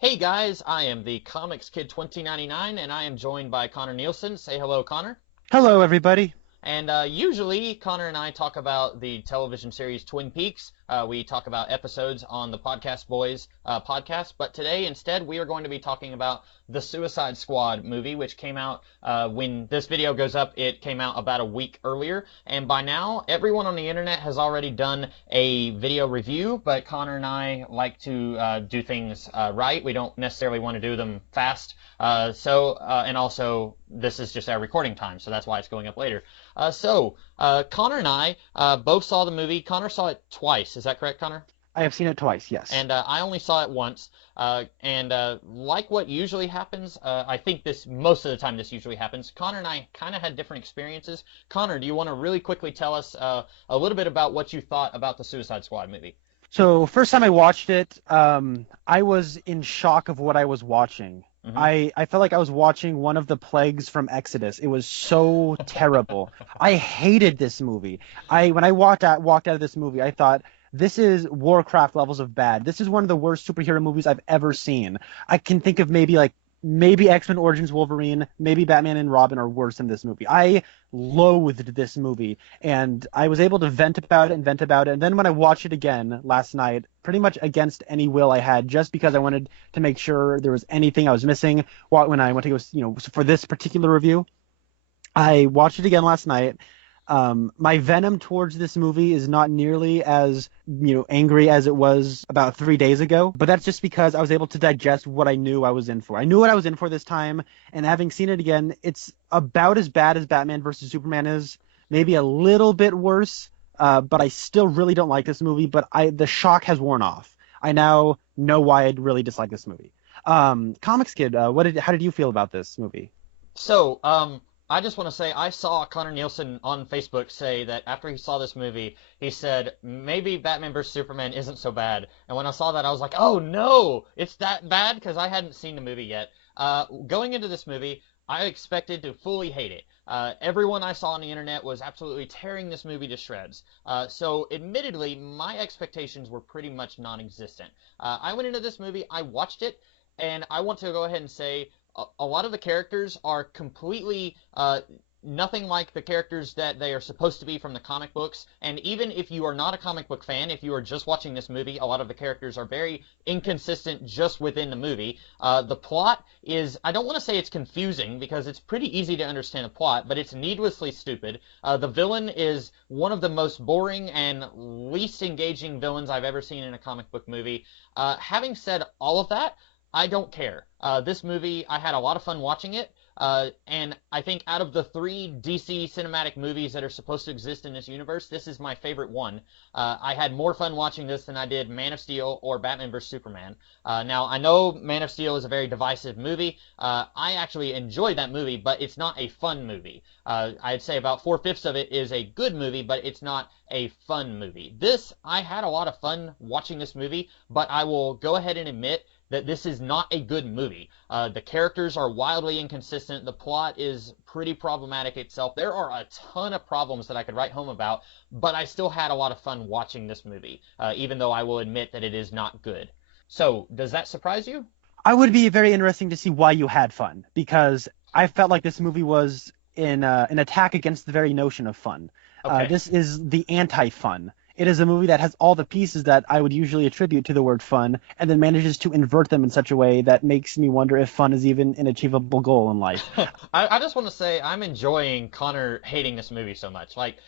Hey guys, I am the Comics Kid 2099, and I am joined by Connor Nielsen. Say hello, Connor. Hello, everybody. And usually, Connor and I talk about the television series Twin Peaks. We talk about episodes on the Podcast Boys podcast, but today, instead, we are going to be talking about the Suicide Squad movie, which came out when this video goes up. It came out about a week earlier, and by now, everyone on the internet has already done a video review, but Connor and I like to do things right. We don't necessarily want to do them fast. And also, this is just our recording time, so that's why it's going up later. Connor and I both saw the movie. Connor saw it twice. Is that correct, Connor? I have seen it twice, yes. And I only saw it once. Like what usually happens, I think this most of the time this usually happens. Connor and I kind of had different experiences. Connor, do you want to really quickly tell us a little bit about what you thought about the Suicide Squad movie? So, first time I watched it, I was in shock of what I was watching. Hmm. I felt like I was watching one of the plagues from Exodus. It was so terrible. I hated this movie. When I walked out of this movie, I thought, this is Warcraft levels of bad. This is one of the worst superhero movies I've ever seen. I can think of maybe X-Men Origins Wolverine, maybe Batman and Robin are worse than this movie. I loathed this movie, and I was able to vent about it, and then when I watched it again last night, pretty much against any will I had, just because I wanted to make sure there was anything I was missing when I went to go, for this particular review, I watched it again last night. My venom towards this movie is not nearly as, angry as it was about 3 days ago, but that's just because I was able to digest what I knew I was in for. I knew what I was in for this time, and having seen it again, it's about as bad as Batman versus Superman is, maybe a little bit worse, but I still really don't like this movie, but the shock has worn off. I now know why I'd really dislike this movie. Comics Kid, how did you feel about this movie? So, I just want to say I saw Connor Nielsen on Facebook say that after he saw this movie, he said maybe Batman vs Superman isn't so bad. And when I saw that, I was like, oh no, it's that bad, because I hadn't seen the movie yet. Going into this movie, I expected to fully hate it. Everyone I saw on the internet was absolutely tearing this movie to shreds. So admittedly, my expectations were pretty much non-existent. I went into this movie, I watched it, and I want to go ahead and say a lot of the characters are completely nothing like the characters that they are supposed to be from the comic books. And even if you are not a comic book fan, if you are just watching this movie, a lot of the characters are very inconsistent just within the movie. The plot is, I don't want to say it's confusing, because it's pretty easy to understand the plot, but it's needlessly stupid. The villain is one of the most boring and least engaging villains I've ever seen in a comic book movie. Having said all of that, I don't care. This movie, I had a lot of fun watching it, and I think out of the three DC cinematic movies that are supposed to exist in this universe, this is my favorite one. I had more fun watching this than I did Man of Steel or Batman vs. Superman. Now, I know Man of Steel is a very divisive movie. I actually enjoyed that movie, but it's not a fun movie. I'd say about 4/5 of it is a good movie, but it's not a fun movie. I had a lot of fun watching this movie, but I will go ahead and admit that this is not a good movie. The characters are wildly inconsistent. The plot is pretty problematic itself. There are a ton of problems that I could write home about, but I still had a lot of fun watching this movie, even though I will admit that it is not good. So, does that surprise you? I would be very interesting to see why you had fun, because I felt like this movie was an attack against the very notion of fun. Okay. This is the anti-fun. It is a movie that has all the pieces that I would usually attribute to the word fun, and then manages to invert them in such a way that makes me wonder if fun is even an achievable goal in life. I just want to say I'm enjoying Connor hating this movie so much. Like,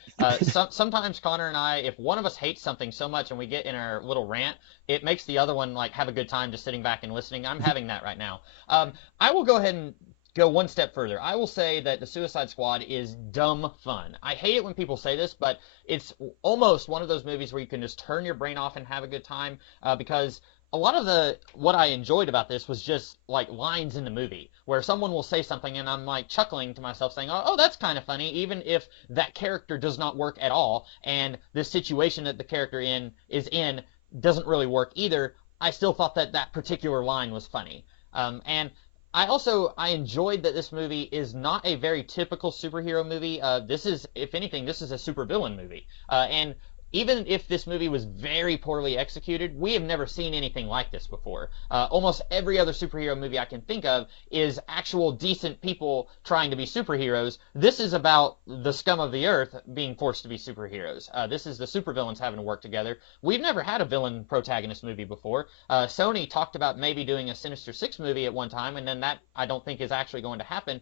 sometimes Connor and I, if one of us hates something so much and we get in our little rant, it makes the other one like have a good time just sitting back and listening. I'm having that right now. I will go ahead and go one step further. I will say that the Suicide Squad is dumb fun. I hate it when people say this, but it's almost one of those movies where you can just turn your brain off and have a good time, because a lot of what I enjoyed about this was just like lines in the movie where someone will say something and I'm like chuckling to myself saying, oh, that's kind of funny, even if that character does not work at all and the situation that the character is in doesn't really work either. I still thought that that particular line was funny. And I enjoyed that this movie is not a very typical superhero movie. This is, if anything, this is a supervillain movie. And even if this movie was very poorly executed, we have never seen anything like this before. Almost every other superhero movie I can think of is actual decent people trying to be superheroes. This is about the scum of the earth being forced to be superheroes. This is the supervillains having to work together. We've never had a villain protagonist movie before. Sony talked about maybe doing a Sinister Six movie at one time, and then that I don't think is actually going to happen.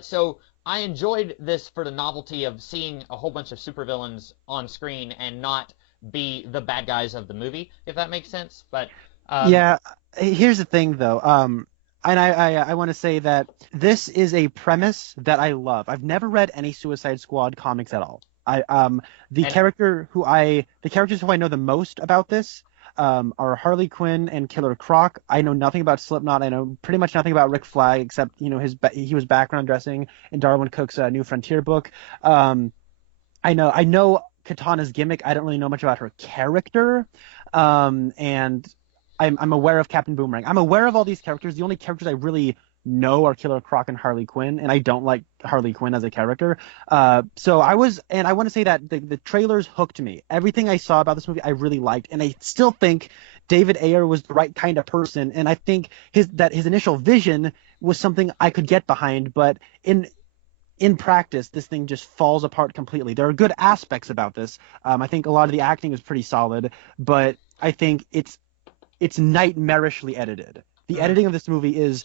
So I enjoyed this for the novelty of seeing a whole bunch of supervillains on screen and not be the bad guys of the movie, if that makes sense. But Yeah, here's the thing though. And I want to say that this is a premise that I love. I've never read any Suicide Squad comics at all. The and characters who I know the most about this are Harley Quinn and Killer Croc. I know nothing about Slipknot. I know pretty much nothing about Rick Flag except he was background dressing in Darwin Cook's New Frontier book. I know Katana's gimmick. I don't really know much about her character. And I'm aware of Captain Boomerang. I'm aware of all these characters. The only characters I really know are Killer Croc and Harley Quinn, and I don't like Harley Quinn as a character. And I want to say that the trailers hooked me. Everything I saw about this movie I really liked, and I still think David Ayer was the right kind of person, and I think his initial vision was something I could get behind, but in practice, this thing just falls apart completely. There are good aspects about this. I think a lot of the acting is pretty solid, but I think it's nightmarishly edited. The editing of this movie is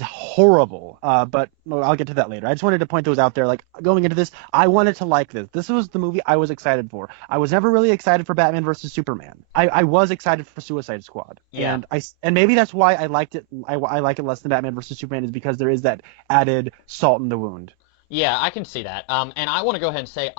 horrible, but I'll get to that later. I just wanted to point those out there. Like, going into this, I wanted to like this. This was the movie I was excited for. I was never really excited for Batman versus Superman. I was excited for Suicide Squad, Yeah. and maybe that's why I liked it. I like it less than Batman versus Superman, is because there is that added salt in the wound. Yeah, I can see that. And I want to go ahead and say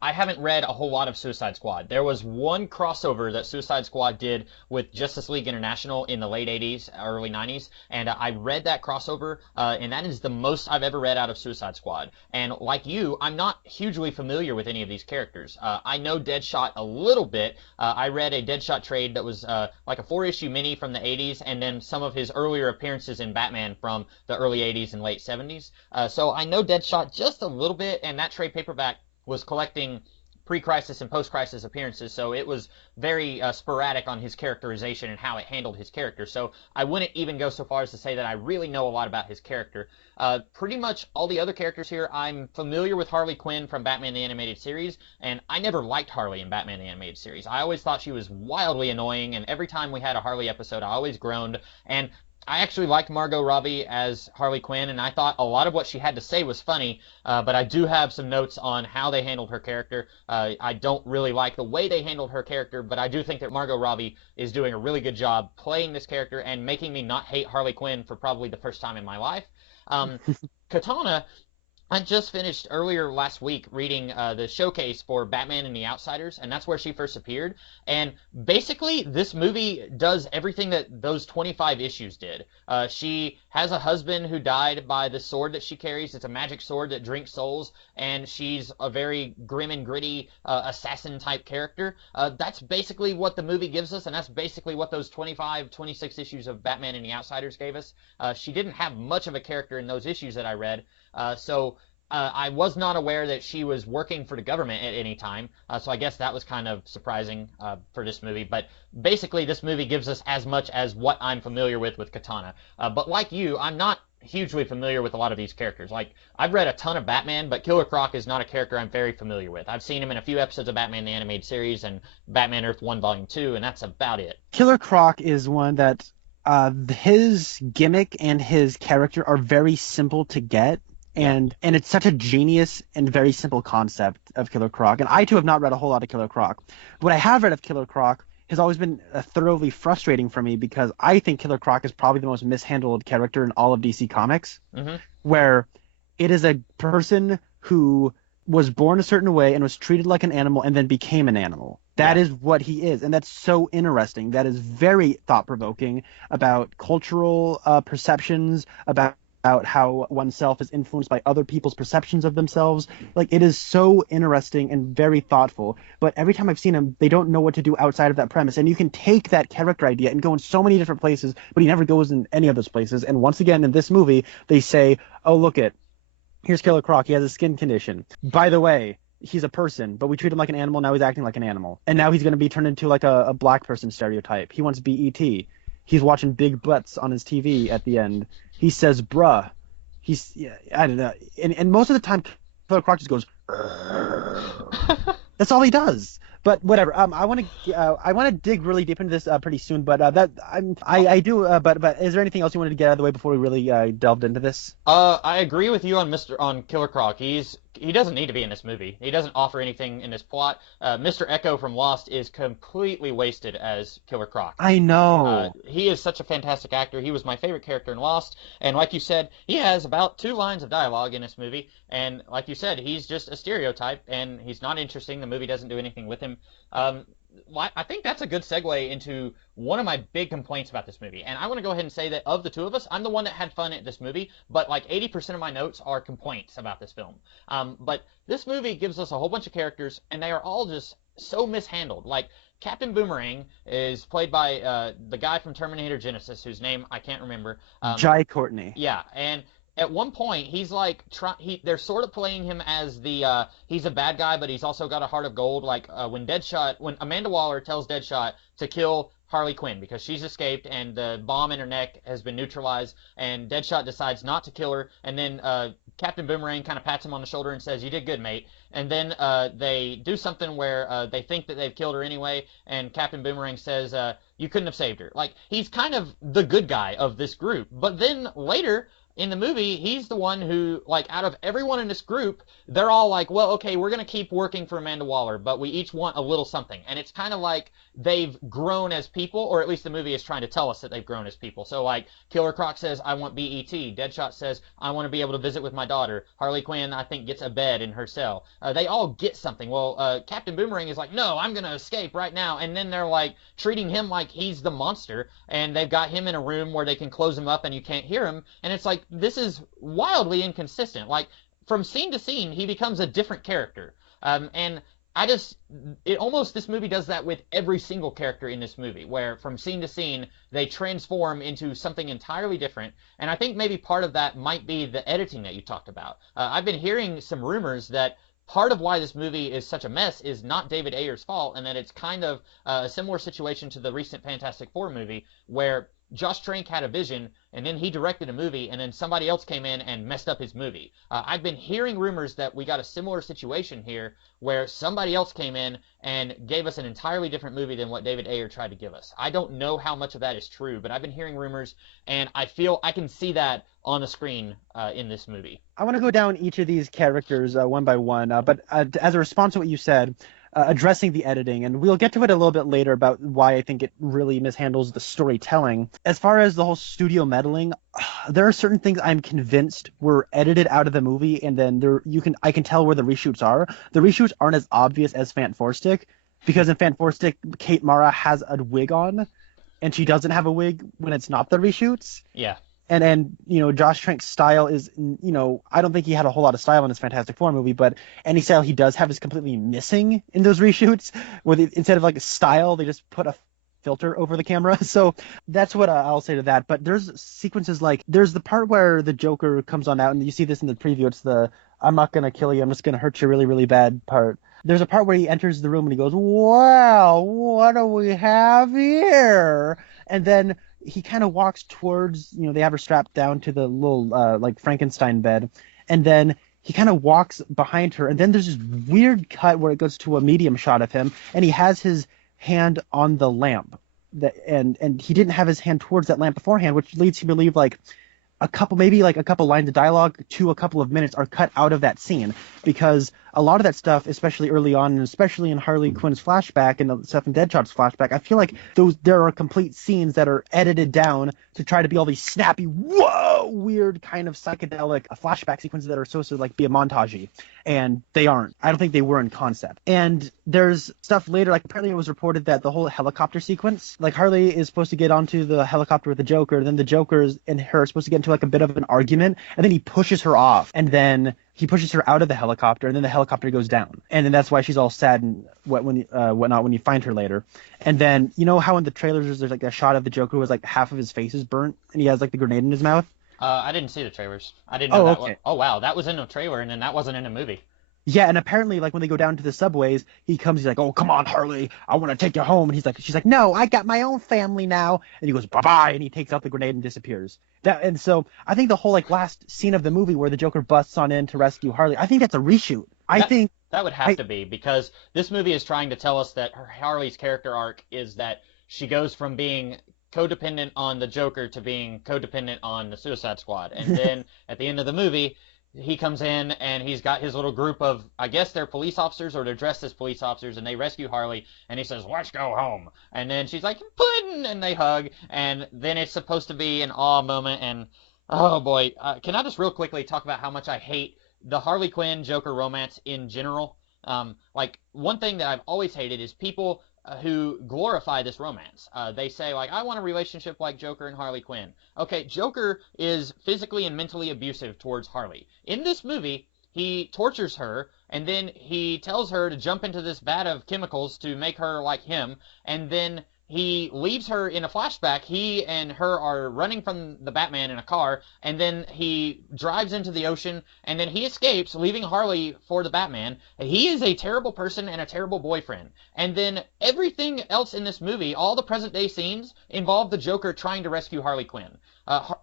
I haven't read a whole lot of Suicide Squad. There was one crossover that Suicide Squad did with Justice League International in the late 80s, early 90s, and I read that crossover, and that is the most I've ever read out of Suicide Squad. And like you, I'm not hugely familiar with any of these characters. I know Deadshot a little bit. I read a Deadshot trade that was like a 4-issue mini from the 80s, and then some of his earlier appearances in Batman from the early 80s and late 70s. So I know Deadshot just a little bit, and that trade paperback was collecting pre-crisis and post-crisis appearances, so it was very sporadic on his characterization and how it handled his character. So I wouldn't even go so far as to say that I really know a lot about his character. Pretty much all the other characters here, I'm familiar with Harley Quinn from Batman the Animated Series, and I never liked Harley in Batman the Animated Series. I always thought she was wildly annoying, and every time we had a Harley episode, I always groaned. And I actually liked Margot Robbie as Harley Quinn, and I thought a lot of what she had to say was funny, but I do have some notes on how they handled her character. I don't really like the way they handled her character, but I do think that Margot Robbie is doing a really good job playing this character and making me not hate Harley Quinn for probably the first time in my life. Katana, I just finished earlier last week reading the showcase for Batman and the Outsiders, and that's where she first appeared. And basically, this movie does everything that those 25 issues did. She has a husband who died by the sword that she carries. It's a magic sword that drinks souls, and she's a very grim and gritty assassin-type character. That's basically what the movie gives us, and that's basically what those 25, 26 issues of Batman and the Outsiders gave us. She didn't have much of a character in those issues that I read. So I was not aware that she was working for the government at any time, so I guess that was kind of surprising for this movie. But basically, this movie gives us as much as what I'm familiar with Katana. But like you, I'm not hugely familiar with a lot of these characters. Like, I've read a ton of Batman, but Killer Croc is not a character I'm very familiar with. I've seen him in a few episodes of Batman the Animated Series and Batman Earth 1 Volume 2, and that's about it. Killer Croc is one that his gimmick and his character are very simple to get. And it's such a genius and very simple concept of Killer Croc. And I, too, have not read a whole lot of Killer Croc. What I have read of Killer Croc has always been thoroughly frustrating for me, because I think Killer Croc is probably the most mishandled character in all of DC Comics, where it is a person who was born a certain way and was treated like an animal and then became an animal. That is what he is, and that's so interesting. That is very thought-provoking about cultural perceptions, about how oneself is influenced by other people's perceptions of themselves. Like, it is so interesting and very thoughtful, but every time I've seen him, they don't know what to do outside of that premise. And you can take that character idea and go in so many different places, but he never goes in any of those places. And once again, in this movie, they say, oh, here's Killer Croc, he has a skin condition. By the way, he's a person, but we treat him like an animal. Now he's acting like an animal, and now he's going to be turned into like a black person stereotype. He wants to be E.T. He's watching big butts on his TV at the end. He says, "Bruh." He's yeah, I don't know, and most of the time, Killer Croc just goes. That's all he does. But whatever. I want to dig really deep into this pretty soon. But I do. But is there anything else you wanted to get out of the way before we really delved into this? I agree with you on Killer Croc. He doesn't need to be in this movie. He doesn't offer anything in this plot. Mr. Echo from Lost is completely wasted as Killer Croc. I know. He is such a fantastic actor. He was my favorite character in Lost, and like you said, he has about 2 lines of dialogue in this movie. And like you said, he's just a stereotype, and he's not interesting. The movie doesn't do anything with him. I think that's a good segue into one of my big complaints about this movie. And I want to go ahead and say that of the two of us, I'm the one that had fun at this movie, but like 80% of my notes are complaints about this film. But this movie gives us a whole bunch of characters, and they are all just so mishandled. Like, Captain Boomerang is played by the guy from Terminator Genesis, whose name I can't remember. Jai Courtney. Yeah, and at one point he's like they're sort of playing him as the he's a bad guy, but he's also got a heart of gold. Like when Amanda Waller tells Deadshot to kill Harley Quinn because she's escaped and the bomb in her neck has been neutralized, and Deadshot decides not to kill her, and then Captain Boomerang kind of pats him on the shoulder and says, "You did good, mate." And then they do something where they think that they've killed her anyway, and Captain Boomerang says, "You couldn't have saved her." Like, he's kind of the good guy of this group. But then later in the movie, he's the one who, like, out of everyone in this group, they're all like, well, okay, we're going to keep working for Amanda Waller, but we each want a little something. And it's kind of like they've grown as people, or at least the movie is trying to tell us that they've grown as people. So, like, Killer Croc says, "I want BET." Deadshot says, "I want to be able to visit with my daughter." Harley Quinn, I think, gets a bed in her cell. They all get something. Well, Captain Boomerang is like, "No, I'm going to escape right now." And then they're, like, treating him like he's the monster, and they've got him in a room where they can close him up and you can't hear him. And it's like, this is wildly inconsistent. Like, from scene to scene, he becomes a different character. And this movie does that with every single character in this movie, where from scene to scene, they transform into something entirely different. And I think maybe part of that might be the editing that you talked about. I've been hearing some rumors that part of why this movie is such a mess is not David Ayer's fault, and that it's kind of a similar situation to the recent Fantastic Four movie, where Josh Trank had a vision, and then he directed a movie, and then somebody else came in and messed up his movie. I've been hearing rumors that we got a similar situation here, where somebody else came in and gave us an entirely different movie than what David Ayer tried to give us. I don't know how much of that is true, but I've been hearing rumors, and I feel I can see that on the screen in this movie. I want to go down each of these characters one by one, but as a response to what you said, addressing the editing, and we'll get to it a little bit later about why I think it really mishandles the storytelling. As far as the whole studio meddling, there are certain things I'm convinced were edited out of the movie, and then I can tell where the reshoots are. The reshoots aren't as obvious as Fant Four Stick, because in Fant Four Stick, Kate Mara has a wig on, and she doesn't have a wig when it's not the reshoots. Yeah. And Josh Trank's style is, I don't think he had a whole lot of style in his Fantastic Four movie, but any style he does have is completely missing in those reshoots, where instead of like a style, they just put a filter over the camera. So that's what I'll say to that. But there's sequences like, there's the part where the Joker comes on out, and you see this in the preview, it's the "I'm not going to kill you, I'm just going to hurt you really, really bad" part. There's a part where he enters the room and he goes, "Wow, what do we have here?" And then he kind of walks towards, they have her strapped down to the little, like, Frankenstein bed. And then he kind of walks behind her. And then there's this weird cut where it goes to a medium shot of him. And he has his hand on the lamp. And he didn't have his hand towards that lamp beforehand, which leads you to believe, like, a couple lines of dialogue to a couple of minutes are cut out of that scene, because a lot of that stuff, especially early on, and especially in Harley Quinn's flashback and the stuff in Deadshot's flashback, I feel like there are complete scenes that are edited down to try to be all these snappy, whoa, weird kind of psychedelic flashback sequences that are supposed to like be a montage-y, and they aren't. I don't think they were in concept. And there's stuff later, like apparently it was reported that the whole helicopter sequence, like Harley is supposed to get onto the helicopter with the Joker, then the Joker and her are supposed to get into like a bit of an argument, and then he pushes her off, and then he pushes her out of the helicopter, and then the helicopter goes down. And then that's why she's all sad and whatnot when you find her later. And then, you know how in the trailers there's like a shot of the Joker who has like half of his face is burnt, and he has like the grenade in his mouth? I didn't see the trailers. I didn't know that okay. Oh, wow, that was in a trailer, and then that wasn't in a movie. Yeah, and apparently, like when they go down to the subways, he's like, "Oh, come on, Harley, I want to take you home." And she's like, "No, I got my own family now." And he goes, "Bye bye," and he takes out the grenade and disappears. And so I think the whole like last scene of the movie where the Joker busts on in to rescue Harley, I think that's a reshoot. I That think that would have I to be because this movie is trying to tell us that Harley's character arc is that she goes from being codependent on the Joker to being codependent on the Suicide Squad. And then at the end of the movie, he comes in and he's got his little group of, I guess they're police officers or they're dressed as police officers, and they rescue Harley, and he says, "Let's go home." And then she's like, "Puddin'," and they hug, and then it's supposed to be an awe moment, and oh boy, can I just real quickly talk about how much I hate the Harley Quinn Joker romance in general? Like one thing that I've always hated is people who glorify this romance. They say like, "I want a relationship like Joker and Harley Quinn." Okay, Joker is physically and mentally abusive towards Harley. In this movie, he tortures her, and then he tells her to jump into this vat of chemicals to make her like him, and then he leaves her in a flashback. He and her are running from the Batman in a car, and then he drives into the ocean, and then he escapes, leaving Harley for the Batman. He is a terrible person and a terrible boyfriend. And then everything else in this movie, all the present day scenes, involve the Joker trying to rescue Harley Quinn.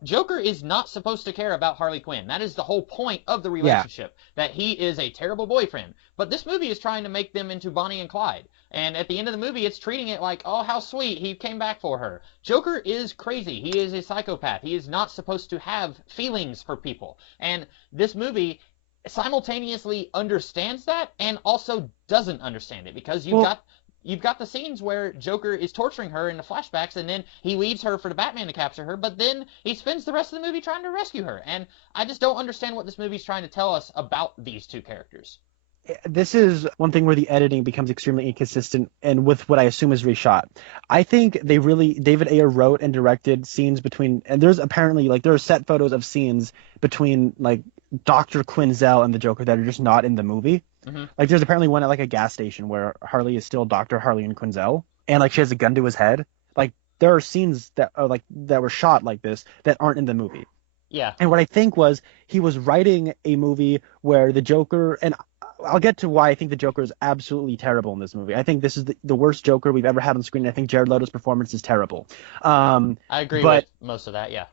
Joker is not supposed to care about Harley Quinn. That is the whole point of the yeah. relationship, that he is a terrible boyfriend. But this movie is trying to make them into Bonnie and Clyde. And at the end of the movie, it's treating it like, oh, how sweet, he came back for her. Joker is crazy. He is a psychopath. He is not supposed to have feelings for people. And this movie simultaneously understands that and also doesn't understand it, because you've got the scenes where Joker is torturing her in the flashbacks, and then he leaves her for the Batman to capture her, but then he spends the rest of the movie trying to rescue her. And I just don't understand what this movie's trying to tell us about these two characters. This is one thing where the editing becomes extremely inconsistent and with what I assume is reshot. I think David Ayer wrote and directed scenes between, and there's apparently like there are set photos of scenes between like Dr. Quinzel and the Joker that are just not in the movie. Mm-hmm. Like there's apparently one at like a gas station where Harley is still Dr. Harley and Quinzel, and like she has a gun to his head. Like there are scenes that are like that were shot like this that aren't in the movie. Yeah. And what I think was he was writing a movie where the Joker, and I'll get to why I think the Joker is absolutely terrible in this movie. I think this is the worst Joker we've ever had on screen. I think Jared Leto's performance is terrible. I agree with most of that, yeah.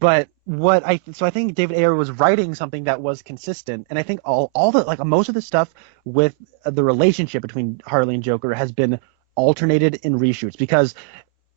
But I think David Ayer was writing something that was consistent, and I think all the like most of the stuff with the relationship between Harley and Joker has been alternated in reshoots, because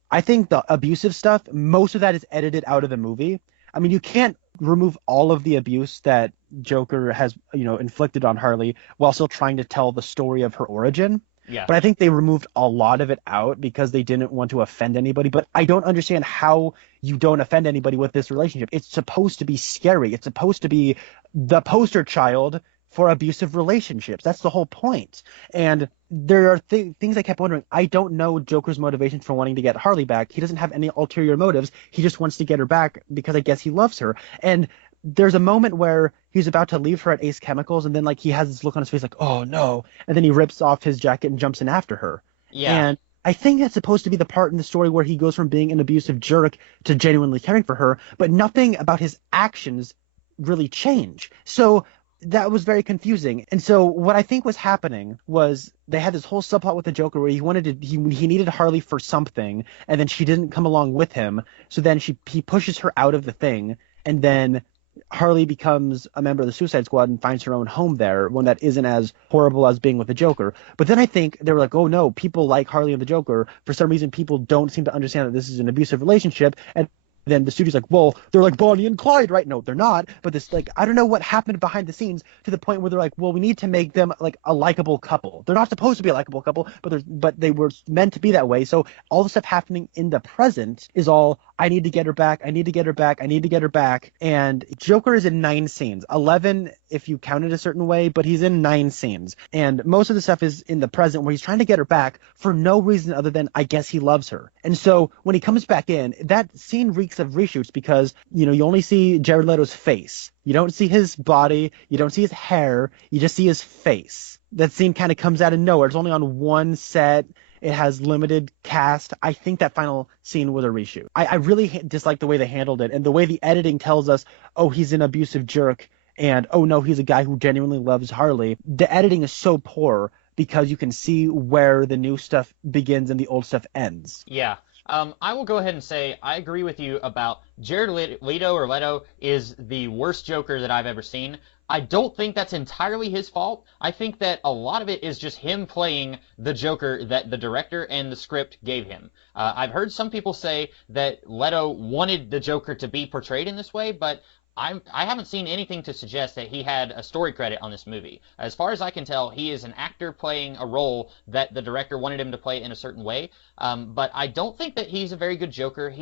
I think the abusive stuff, most of that is edited out of the movie. I mean, you can't remove all of the abuse that Joker has, inflicted on Harley while still trying to tell the story of her origin. Yeah. But I think they removed a lot of it out because they didn't want to offend anybody. But I don't understand how you don't offend anybody with this relationship. It's supposed to be scary. It's supposed to be the poster child for abusive relationships. That's the whole point. And there are things I kept wondering. I don't know Joker's motivation for wanting to get Harley back. He doesn't have any ulterior motives. He just wants to get her back because I guess he loves her. And there's a moment where he's about to leave her at Ace Chemicals, and then like he has this look on his face like, oh no, and then he rips off his jacket and jumps in after her. Yeah. And I think that's supposed to be the part in the story where he goes from being an abusive jerk to genuinely caring for her, but nothing about his actions really change. So that was very confusing. And so what I think was happening was they had this whole subplot with the Joker where he needed Harley for something, and then she didn't come along with him. So then he pushes her out of the thing, and then Harley becomes a member of the Suicide Squad and finds her own home there, one that isn't as horrible as being with the Joker. But then I think they were like, oh no, people like Harley and the Joker. For some reason, people don't seem to understand that this is an abusive relationship. And then the studio's like, well, they're like Bonnie and Clyde, right? No, they're not. But this, like, I don't know what happened behind the scenes to the point where they're like, well, we need to make them like a likable couple. They're not supposed to be a likable couple, but they were meant to be that way. So all the stuff happening in the present is all, I need to get her back. I need to get her back. I need to get her back. And Joker is in 9 scenes, 11 if you count it a certain way, but he's in 9 scenes. And most of the stuff is in the present where he's trying to get her back for no reason other than I guess he loves her. And so when he comes back in, that scene reeks of reshoots because, you only see Jared Leto's face. You don't see his body. You don't see his hair. You just see his face. That scene kind of comes out of nowhere. It's only on one set. It has limited cast. I think that final scene was a reshoot. I really dislike the way they handled it, and the way the editing tells us, oh, he's an abusive jerk, and oh no, he's a guy who genuinely loves Harley. The editing is so poor because you can see where the new stuff begins and the old stuff ends. Yeah. I will go ahead and say I agree with you about Leto is the worst Joker that I've ever seen. I don't think that's entirely his fault. I think that a lot of it is just him playing the Joker that the director and the script gave him. I've heard some people say that Leto wanted the Joker to be portrayed in this way, but I haven't seen anything to suggest that he had a story credit on this movie. As far as I can tell, he is an actor playing a role that the director wanted him to play in a certain way. But I don't think that he's a very good Joker.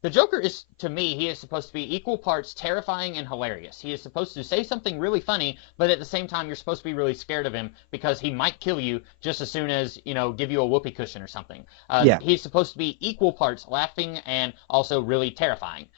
The Joker is, to me, he is supposed to be equal parts terrifying and hilarious. He is supposed to say something really funny, but at the same time, you're supposed to be really scared of him because he might kill you just as soon as, give you a whoopee cushion or something. Yeah. He's supposed to be equal parts laughing and also really terrifying.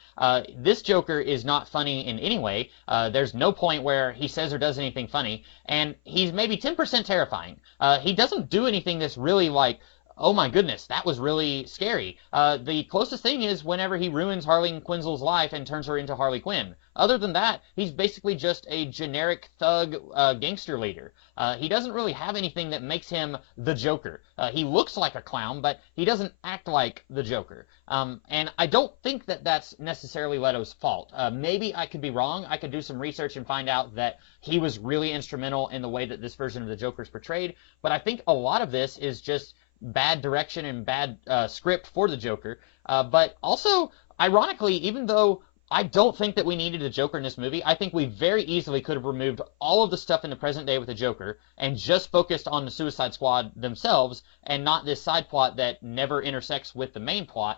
This Joker is not funny in any way. There's no point where he says or does anything funny, and he's maybe 10% terrifying. He doesn't do anything that's really like, oh my goodness, that was really scary. The closest thing is whenever he ruins Harley Quinzel's life and turns her into Harley Quinn. Other than that, he's basically just a generic thug gangster leader. He doesn't really have anything that makes him the Joker. He looks like a clown, but he doesn't act like the Joker. And I don't think that that's necessarily Leto's fault. Maybe I could be wrong. I could do some research and find out that he was really instrumental in the way that this version of the Joker is portrayed. But I think a lot of this is just bad direction and bad script for the Joker. But also, ironically, even though I don't think that we needed a Joker in this movie, I think we very easily could have removed all of the stuff in the present day with the Joker and just focused on the Suicide Squad themselves and not this side plot that never intersects with the main plot.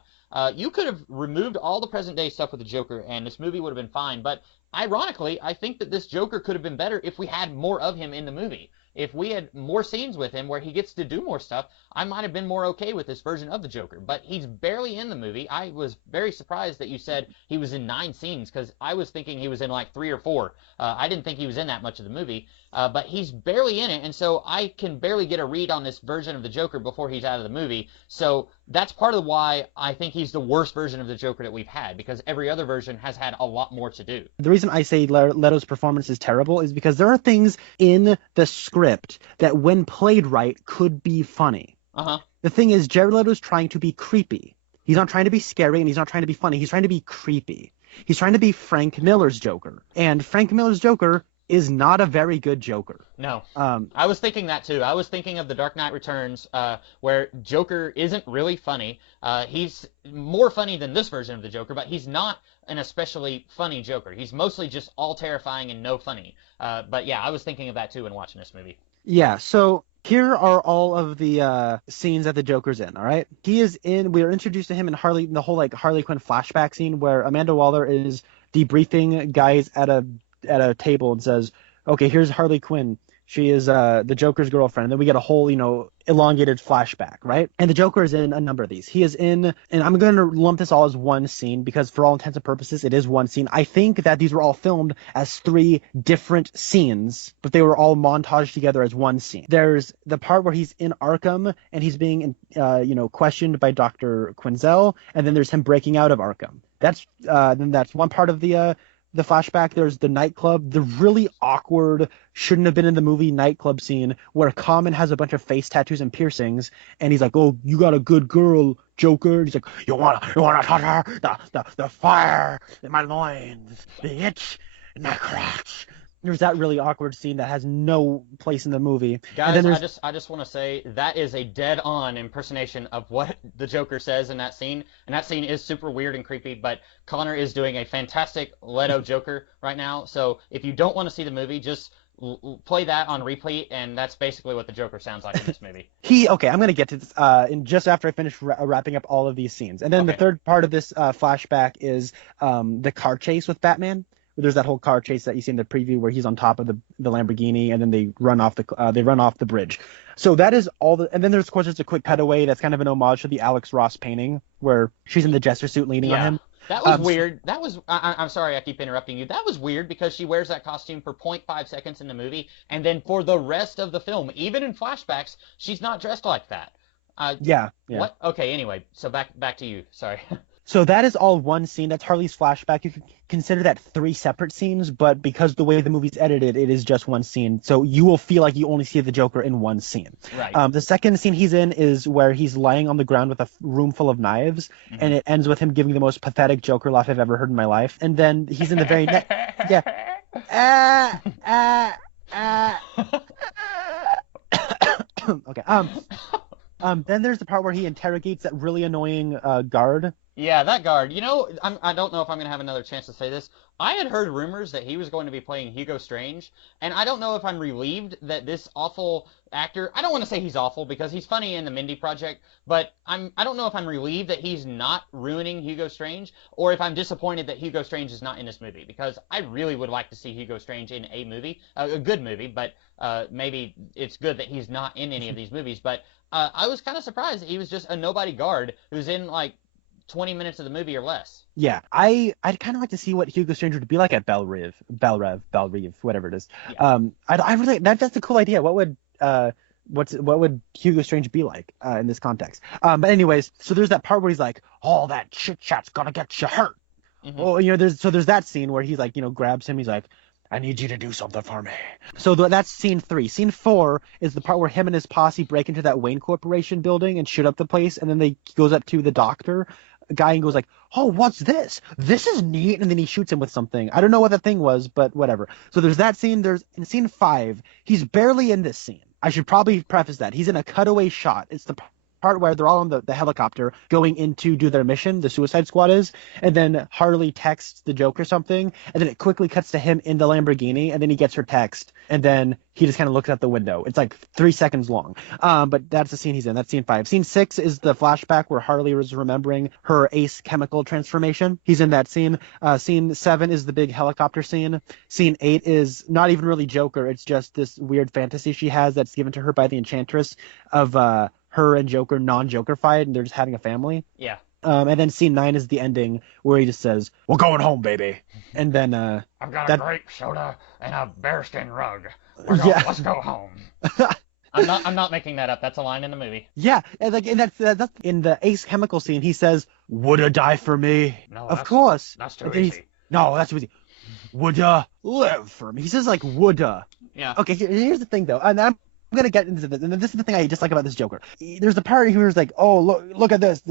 You could have removed all the present day stuff with the Joker and this movie would have been fine. But ironically, I think that this Joker could have been better if we had more of him in the movie. If we had more scenes with him where he gets to do more stuff, I might have been more okay with this version of the Joker. But he's barely in the movie. I was very surprised that you said he was in 9 scenes, because I was thinking he was in like 3 or 4. I didn't think he was in that much of the movie. But he's barely in it, and so I can barely get a read on this version of the Joker before he's out of the movie. So that's part of why I think he's the worst version of the Joker that we've had, because every other version has had a lot more to do. The reason I say Leto's performance is terrible is because there are things in the script that, when played right, could be funny. Uh-huh. The thing is, Jared Leto's trying to be creepy. He's not trying to be scary, and he's not trying to be funny. He's trying to be creepy. He's trying to be Frank Miller's Joker. And Frank Miller's Joker is not a very good Joker. No. I was thinking that too. I was thinking of The Dark Knight Returns, where Joker isn't really funny. He's more funny than this version of the Joker, but he's not an especially funny Joker. He's mostly just all terrifying and no funny. But yeah, I was thinking of that too when watching this movie. Yeah, so here are all of the scenes that the Joker's in, all right? We are introduced to him in the whole Harley Quinn flashback scene where Amanda Waller is debriefing guys at a table and says, okay, here's Harley Quinn. She is the Joker's girlfriend. And then we get a whole, elongated flashback, right? And the Joker is in a number of these. He is in, and I'm going to lump this all as one scene because for all intents and purposes, it is one scene. I think that these were all filmed as 3 different scenes, but they were all montaged together as one scene. There's the part where he's in Arkham and he's being, questioned by Dr. Quinzel, and then there's him breaking out of Arkham. That's one part of the flashback. There's the nightclub, the really awkward, shouldn't have been in the movie nightclub scene where Common has a bunch of face tattoos and piercings, and he's like, "Oh, you got a good girl, Joker." And he's like, "You wanna touch her? The fire in my loins, the itch in my crotch." There's that really awkward scene that has no place in the movie. Guys, I just want to say that is a dead-on impersonation of what the Joker says in that scene, and that scene is super weird and creepy, but Connor is doing a fantastic Leto Joker right now, so if you don't want to see the movie, just play that on repeat, and that's basically what the Joker sounds like in this movie. Okay, I'm going to get to this in just after I finish wrapping up all of these scenes. And then The third part of this flashback is the car chase with Batman. There's that whole car chase that you see in the preview where he's on top of the Lamborghini and then they run off the bridge. So that is all and then there's, of course, just a quick cutaway that's kind of an homage to the Alex Ross painting where she's in the jester suit leaning on him. That was weird. That was I'm sorry I keep interrupting you. That was weird because she wears that costume for 0.5 seconds in the movie, and then for the rest of the film, even in flashbacks, she's not dressed like that. Yeah. What? Okay, anyway, so back to you. Sorry. So that is all one scene. That's Harley's flashback. You could consider that three separate scenes, but because the way the movie's edited, it is just one scene. So you will feel like you only see the Joker in one scene. Right. The second scene he's in is where he's lying on the ground with a room full of knives, and it ends with him giving the most pathetic Joker laugh I've ever heard in my life. And then he's in the very next, yeah, okay. Then there's the part where he interrogates that really annoying guard. Yeah, that guard. You know, I don't know if I'm going to have another chance to say this. I had heard rumors that he was going to be playing Hugo Strange, and I don't know if I'm relieved that this awful actor, I don't want to say he's awful because he's funny in the Mindy Project, but I don't know if I'm relieved that he's not ruining Hugo Strange, or if I'm disappointed that Hugo Strange is not in this movie, because I really would like to see Hugo Strange in a movie, a good movie, but maybe it's good that he's not in any of these movies, but I was kind of surprised that he was just a nobody guard who's in, like, 20 minutes of the movie or less. Yeah, I'd kind of like to see what Hugo Strange would be like at Belle Reve, whatever it is. Yeah. I really that's a cool idea. What would Hugo Strange be like in this context? But anyways, so there's that part where he's like, all that chit chat's gonna get you hurt. Mm-hmm. Well, there's that scene where he's like, grabs him. He's like, I need you to do something for me. So that's scene 3. Scene 4 is the part where him and his posse break into that Wayne Corporation building and shoot up the place, and then he goes up to the doctor guy and goes like, oh, what's this? This is neat. And then he shoots him with something. I don't know what that thing was, but whatever. So there's that scene. There's in scene 5, he's barely in this scene. I should probably preface that. He's in a cutaway shot. It's the part where they're all on the helicopter going in to do their mission, the Suicide Squad is, and then Harley texts the Joker something, and then it quickly cuts to him in the Lamborghini, and then he gets her text, and then he just kind of looks out the window. It's like 3 seconds long. But that's the scene he's in. That's scene 5. Scene 6 is the flashback where Harley was remembering her Ace chemical transformation. He's in that scene. Scene 7 is the big helicopter scene. Scene 8 is not even really Joker. It's just this weird fantasy she has that's given to her by the Enchantress of her and Joker non-Joker fight, and they're just having a family. Yeah. And then scene 9 is the ending where he just says, "We're going home, baby." And then I've got a grape soda and a bearskin rug. Let's go home. I'm not making that up. That's a line in the movie. Yeah, and that's in the Ace chemical scene. He says, "Woulda die for me." No, of course. That's too easy. No, that's too easy. Woulda live for me. He says like woulda. Yeah. Okay, here's the thing though, and I'm gonna get into this, and this is the thing I dislike about this Joker. There's the part where he's like, "Oh, look at this.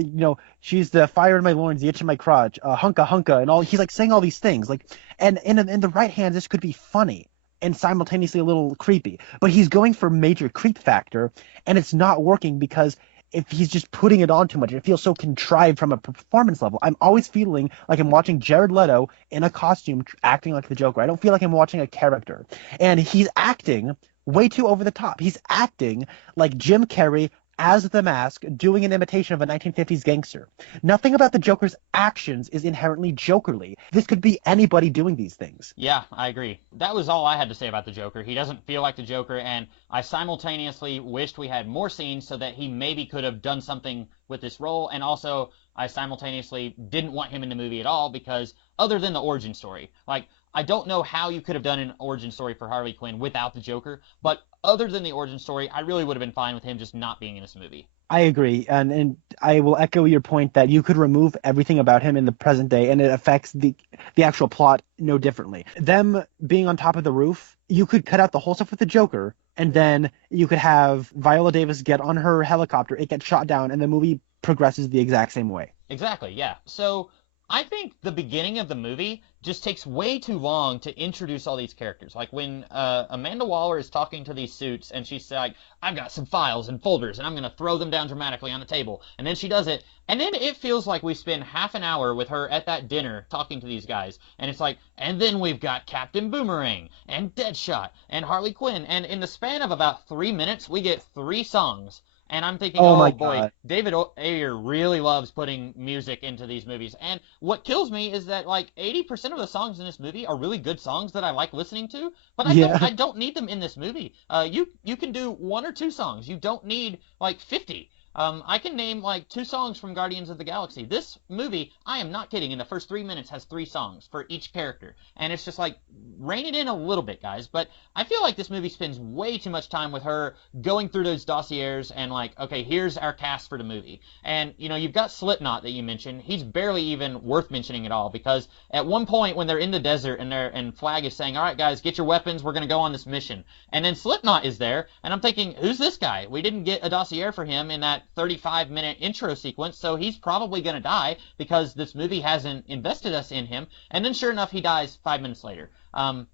She's the fire in my loins, the itch in my crotch, hunka," and all. He's like saying all these things, like, and in the right hand, this could be funny and simultaneously a little creepy, but he's going for major creep factor, and it's not working because if he's just putting it on too much, it feels so contrived from a performance level. I'm always feeling like I'm watching Jared Leto in a costume acting like the Joker. I don't feel like I'm watching a character, and he's acting way too over the top. He's acting like Jim Carrey as the Mask, doing an imitation of a 1950s gangster. Nothing about the Joker's actions is inherently Jokerly. This could be anybody doing these things. Yeah, I agree. That was all I had to say about the Joker. He doesn't feel like the Joker, and I simultaneously wished we had more scenes so that he maybe could have done something with this role, and also I simultaneously didn't want him in the movie at all because other than the origin story, like, I don't know how you could have done an origin story for Harley Quinn without the Joker, but other than the origin story, I really would have been fine with him just not being in this movie. I agree, and I will echo your point that you could remove everything about him in the present day, and it affects the actual plot no differently. Them being on top of the roof, you could cut out the whole stuff with the Joker, and then you could have Viola Davis get on her helicopter, it gets shot down, and the movie progresses the exact same way. Exactly, yeah. So I think the beginning of the movie just takes way too long to introduce all these characters. Like when Amanda Waller is talking to these suits and she's like, I've got some files and folders and I'm going to throw them down dramatically on the table. And then she does it. And then it feels like we spend half an hour with her at that dinner talking to these guys. And it's like, and then we've got Captain Boomerang and Deadshot and Harley Quinn. And in the span of about 3 minutes, we get 3 songs. And I'm thinking, oh boy, God. David Ayer really loves putting music into these movies. And what kills me is that like 80% of the songs in this movie are really good songs that I like listening to, but I don't need them in this movie. You can do 1 or 2 songs. You don't need like 50. I can name like 2 songs from Guardians of the Galaxy. This movie, I am not kidding, in the first 3 minutes has 3 songs for each character. And it's just like, rein it in a little bit, guys. But I feel like this movie spends way too much time with her going through those dossiers and like, okay, here's our cast for the movie. And, you know, you've got Slipknot that you mentioned. He's barely even worth mentioning at all because at one point when they're in the desert and Flag is saying, all right, guys, get your weapons, we're going to go on this mission. And then Slipknot is there, and I'm thinking, who's this guy? We didn't get a dossier for him in that 35-minute intro sequence, so he's probably going to die because this movie hasn't invested us in him. And then sure enough, he dies 5 minutes later.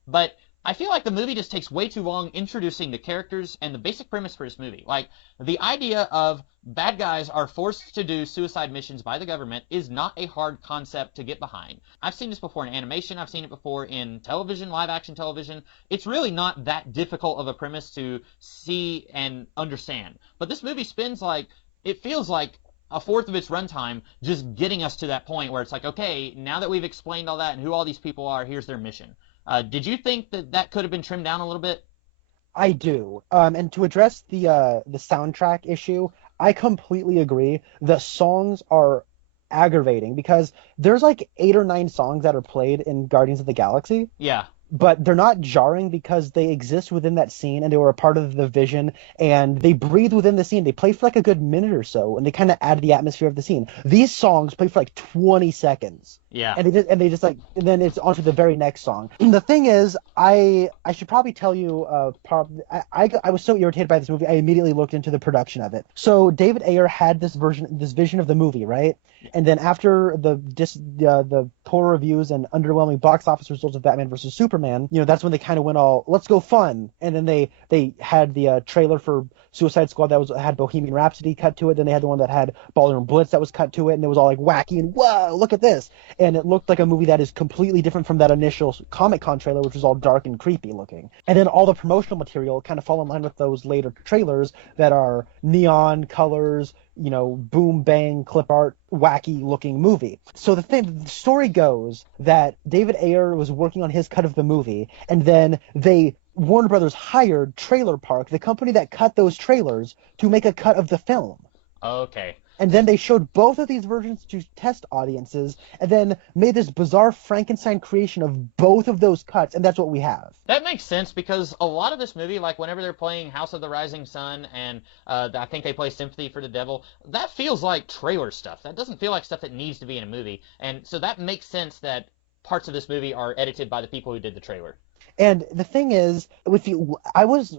But I feel like the movie just takes way too long introducing the characters and the basic premise for this movie. Like, the idea of bad guys are forced to do suicide missions by the government is not a hard concept to get behind. I've seen this before in animation, I've seen it before in television, live action television. It's really not that difficult of a premise to see and understand. But this movie spends like, it feels like a fourth of its runtime just getting us to that point where it's like, okay, now that we've explained all that and who all these people are, here's their mission. Did you think that that could have been trimmed down a little bit? I do. And to address the soundtrack issue, I completely agree. The songs are aggravating because there's like 8 or 9 songs that are played in Guardians of the Galaxy, Yeah. but they're not jarring because they exist within that scene and they were a part of the vision and they breathe within the scene. They play for like a good minute or so and they kind of add to the atmosphere of the scene. These songs play for like 20 seconds. Yeah. And they just like, and then it's on to the very next song. And the thing is, I should probably tell you, I was so irritated by this movie, I immediately looked into the production of it. So David Ayer had this vision of the movie, right? And then after the poor reviews and underwhelming box office results of Batman vs Superman, you know, that's when they kind of went all, let's go fun. And then they had the trailer for Suicide Squad that had Bohemian Rhapsody cut to it. Then they had the one that had Ballroom Blitz that was cut to it, and it was all like wacky and whoa, look at this. And it looked like a movie that is completely different from that initial Comic-Con trailer, which was all dark and creepy looking. And then all the promotional material kind of fall in line with those later trailers that are neon colors, you know, boom, bang, clip art, wacky looking movie. So the story goes that David Ayer was working on his cut of the movie, and then Warner Brothers hired Trailer Park, the company that cut those trailers, to make a cut of the film. Okay. And then they showed both of these versions to test audiences, and then made this bizarre Frankenstein creation of both of those cuts, and that's what we have. That makes sense because a lot of this movie, like whenever they're playing House of the Rising Sun and I think they play Sympathy for the Devil, that feels like trailer stuff. That doesn't feel like stuff that needs to be in a movie. And so that makes sense that parts of this movie are edited by the people who did the trailer. And the thing is, I was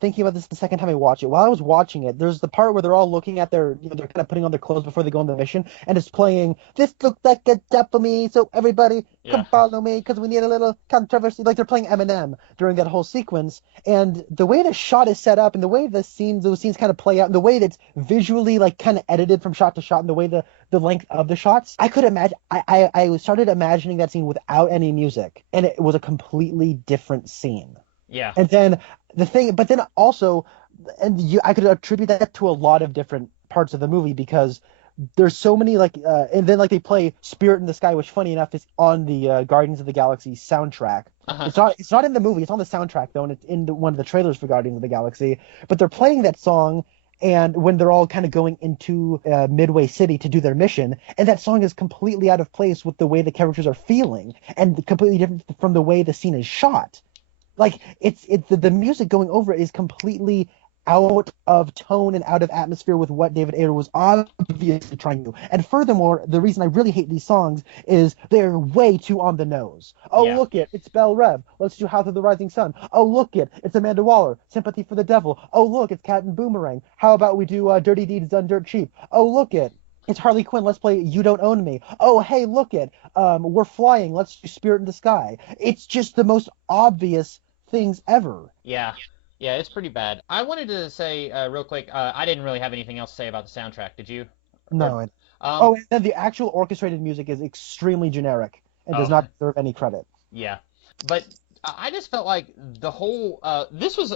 thinking about this the second time I watched it. While I was watching it, there's the part where they're all looking at they're kind of putting on their clothes before they go on the mission, and it's playing, this looks like a job for me, so everybody come follow me, because we need a little controversy. Like they're playing Eminem during that whole sequence, and the way the shot is set up, and the way those scenes kind of play out, and the way that's visually like kind of edited from shot to shot, and the way the length of the shots, I could imagine, I started imagining that scene without any music, and it was a completely different scene. Yeah. And then but then also, I could attribute that to a lot of different parts of the movie because there's so many and then they play Spirit in the Sky, which funny enough is on the Guardians of the Galaxy soundtrack. Uh-huh. It's not in the movie, it's on the soundtrack though, and it's in one of the trailers for Guardians of the Galaxy. But they're playing that song. And when they're all kind of going into Midway City to do their mission, and that song is completely out of place with the way the characters are feeling, and completely different from the way the scene is shot. Like the music going over it is completely out of tone and out of atmosphere with what David Ayer was obviously trying to do. And furthermore, the reason I really hate these songs is they're way too on the nose. Oh, Yeah. look it's Belle Rev. Let's do House of the Rising Sun. Oh, look it's Amanda Waller. Sympathy for the Devil. Oh, look, it's Cat and Boomerang. How about we do Dirty Deeds Done Dirt Cheap? Oh, look it's Harley Quinn. Let's play You Don't Own Me. Oh, hey, look We're Flying. Let's do Spirit in the Sky. It's just the most obvious things ever. Yeah. Yeah, it's pretty bad. I wanted to say real quick, I didn't really have anything else to say about the soundtrack. Did you? No. And then the actual orchestrated music is extremely generic and does not deserve any credit. Yeah. But I just felt like the whole this was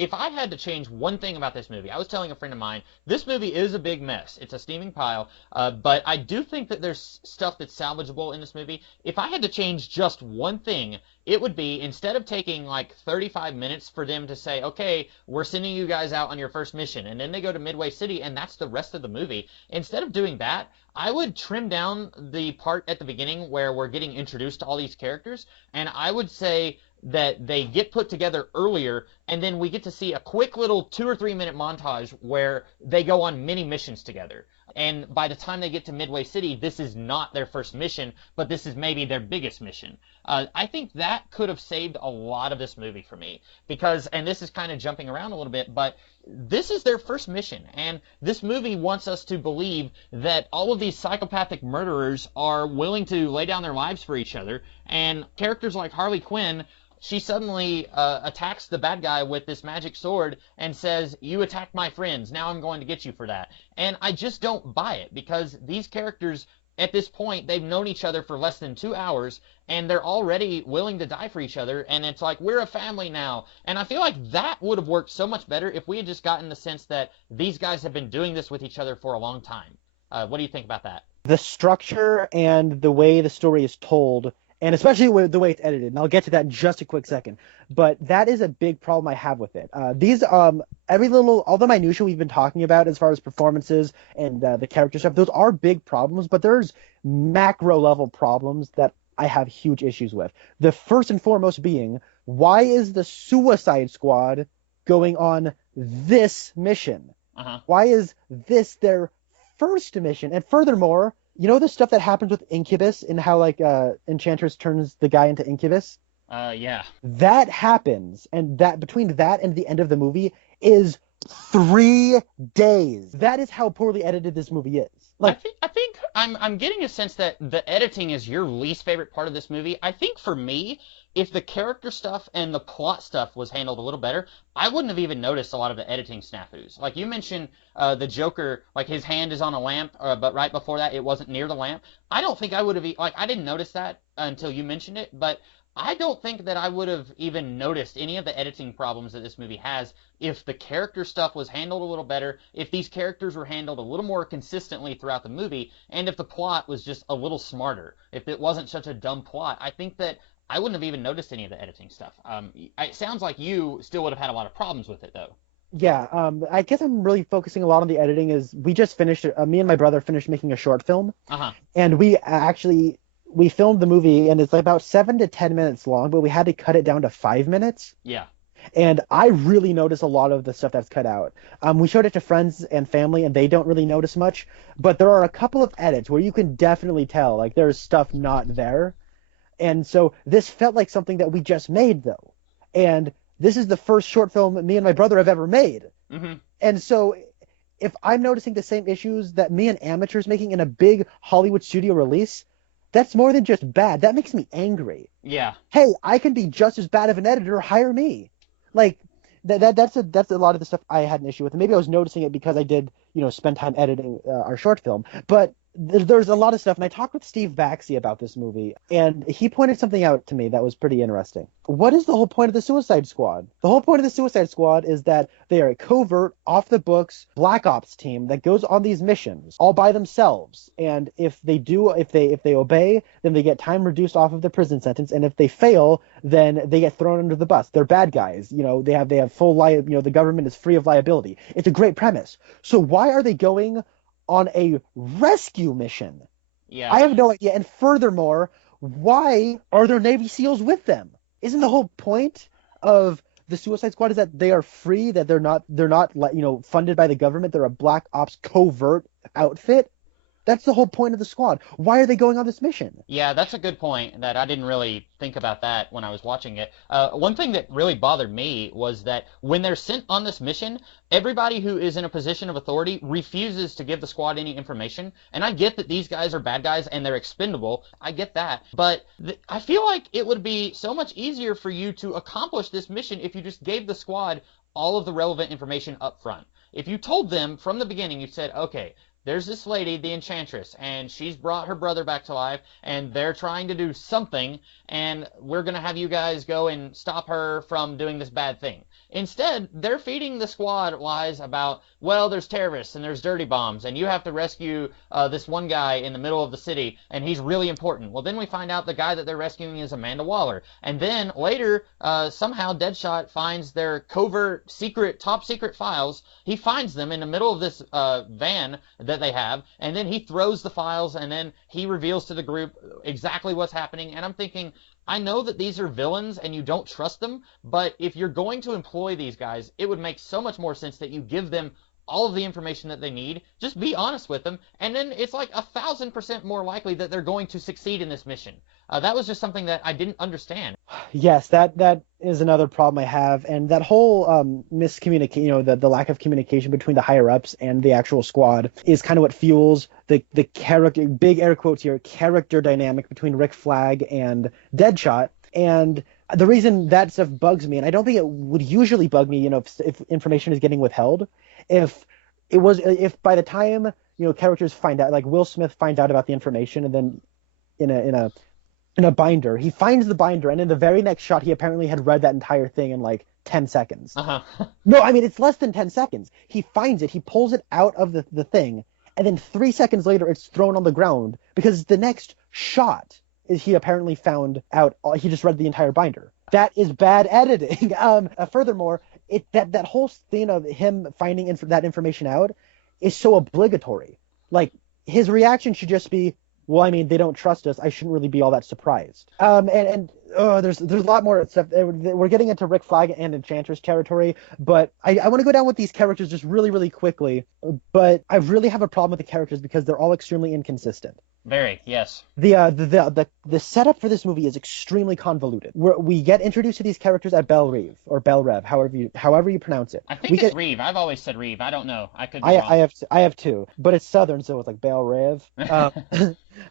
if I had to change one thing about this movie, I was telling a friend of mine, this movie is a big mess. It's a steaming pile, but I do think that there's stuff that's salvageable in this movie. If I had to change just one thing, it would be, instead of taking like 35 minutes for them to say, okay, we're sending you guys out on your first mission, and then they go to Midway City, and that's the rest of the movie. Instead of doing that, I would trim down the part at the beginning where we're getting introduced to all these characters, and I would say that they get put together earlier, and then we get to see a quick little 2 or 3 minute montage where they go on mini missions together. And by the time they get to Midway City, this is not their first mission, but this is maybe their biggest mission. I think that could have saved a lot of this movie for me, because, and this is kind of jumping around a little bit, but this is their first mission, and this movie wants us to believe that all of these psychopathic murderers are willing to lay down their lives for each other, and characters like Harley Quinn, she suddenly attacks the bad guy with this magic sword and says, you attacked my friends, now I'm going to get you for that. And I just don't buy it, because these characters, at this point, they've known each other for less than 2 hours, and they're already willing to die for each other, and it's like, we're a family now. And I feel like that would have worked so much better if we had just gotten the sense that these guys have been doing this with each other for a long time. What do you think about that? The structure and the way the story is told, and especially with the way it's edited, and I'll get to that in just a quick second, but that is a big problem I have with it. All the minutia we've been talking about as far as performances and the character stuff, those are big problems, but there's macro level problems that I have huge issues with. The first and foremost being, why is the Suicide Squad going on this mission? Why is this their first mission? And furthermore, you know the stuff that happens with Incubus and how Enchantress turns the guy into Incubus? Yeah. That happens, and that between that and the end of the movie is 3 days. That is how poorly edited this movie is. I think I'm getting a sense that the editing is your least favorite part of this movie. I think for me, if the character stuff and the plot stuff was handled a little better, I wouldn't have even noticed a lot of the editing snafus. Like you mentioned, the Joker, like his hand is on a lamp, but right before that it wasn't near the lamp. I don't think I would have, I didn't notice that until you mentioned it, but I don't think that I would have even noticed any of the editing problems that this movie has if the character stuff was handled a little better, if these characters were handled a little more consistently throughout the movie, and if the plot was just a little smarter, if it wasn't such a dumb plot. I think that I wouldn't have even noticed any of the editing stuff. It sounds like you still would have had a lot of problems with it, though. Yeah, I guess I'm really focusing a lot on the editing. We just finished, me and my brother finished making a short film, and we filmed the movie, and it's like about 7 to 10 minutes long, but we had to cut it down to 5 minutes. Yeah. And I really notice a lot of the stuff that's cut out. We showed it to friends and family, and they don't really notice much. But there are a couple of edits where you can definitely tell, like, there's stuff not there. And so this felt like something that we just made, though. And this is the first short film me and my brother have ever made. And so if I'm noticing the same issues that me and amateurs making in a big Hollywood studio release, that's more than just bad. That makes me angry. Yeah. Hey, I can be just as bad of an editor. Hire me. Like that's a lot of the stuff I had an issue with. And maybe I was noticing it because I did, spend time editing our short film. But there's a lot of stuff, and I talked with Steve Baxi about this movie, and he pointed something out to me that was pretty interesting. What is the whole point of the Suicide Squad? The whole point of the Suicide Squad is that they are a covert, off-the-books Black Ops team that goes on these missions all by themselves, and if they obey, then they get time reduced off of the prison sentence, and if they fail, then they get thrown under the bus. They're bad guys. They have full the government is free of liability. It's a great premise. So why are they going on a rescue mission? Yeah. I have no idea. And furthermore, why are there Navy SEALs with them? Isn't the whole point of the Suicide Squad is that they are free, that they're not funded by the government, they're a Black Ops covert outfit? That's the whole point of the squad. Why are they going on this mission? Yeah, that's a good point that I didn't really think about that when I was watching it. One thing that really bothered me was that when they're sent on this mission, everybody who is in a position of authority refuses to give the squad any information. And I get that these guys are bad guys and they're expendable. I get that. But I feel like it would be so much easier for you to accomplish this mission if you just gave the squad all of the relevant information up front. If you told them from the beginning, you said, okay, there's this lady, the Enchantress, and she's brought her brother back to life, and they're trying to do something, and we're going to have you guys go and stop her from doing this bad thing. Instead, they're feeding the squad lies about, well, there's terrorists and there's dirty bombs, and you have to rescue this one guy in the middle of the city, and he's really important. Well, then we find out the guy that they're rescuing is Amanda Waller. And then later, somehow Deadshot finds their covert, top secret files. He finds them in the middle of this van that they have, and then he throws the files, and then he reveals to the group exactly what's happening. And I'm thinking, I know that these are villains and you don't trust them, but if you're going to employ these guys, it would make so much more sense that you give them all of the information that they need. Just be honest with them, and then it's like 1,000% more likely that they're going to succeed in this mission. That was just something that I didn't understand. Yes, that is another problem I have, and that whole miscommunication, the lack of communication between the higher ups and the actual squad is kind of what fuels the character, big air quotes here, character dynamic between Rick Flag and Deadshot. And the reason that stuff bugs me, and I don't think it would usually bug me, if information is getting withheld, if by the time characters find out, like Will Smith finds out about the information, and then in a binder, he finds the binder, and in the very next shot, he apparently had read that entire thing in like 10 seconds. No, I mean, it's less than 10 seconds. He finds it, he pulls it out of the thing, and then 3 seconds later, it's thrown on the ground because the next shot is he apparently found out. He just read the entire binder. That is bad editing. Furthermore, that whole thing of him finding that information out is so obligatory. Like, his reaction should just be, well, I mean, they don't trust us. I shouldn't really be all that surprised. There's a lot more stuff. We're getting into Rick Flag and Enchantress territory, but I want to go down with these characters just really, really quickly. But I really have a problem with the characters because they're all extremely inconsistent. Very, yes. The setup for this movie is extremely convoluted. We get introduced to these characters at Belle Reve, or Belle Rev, however you pronounce it. I think it's Reeve. I've always said Reeve. I don't know. I could be wrong. I have two, but it's Southern, so it's like Belle Rev.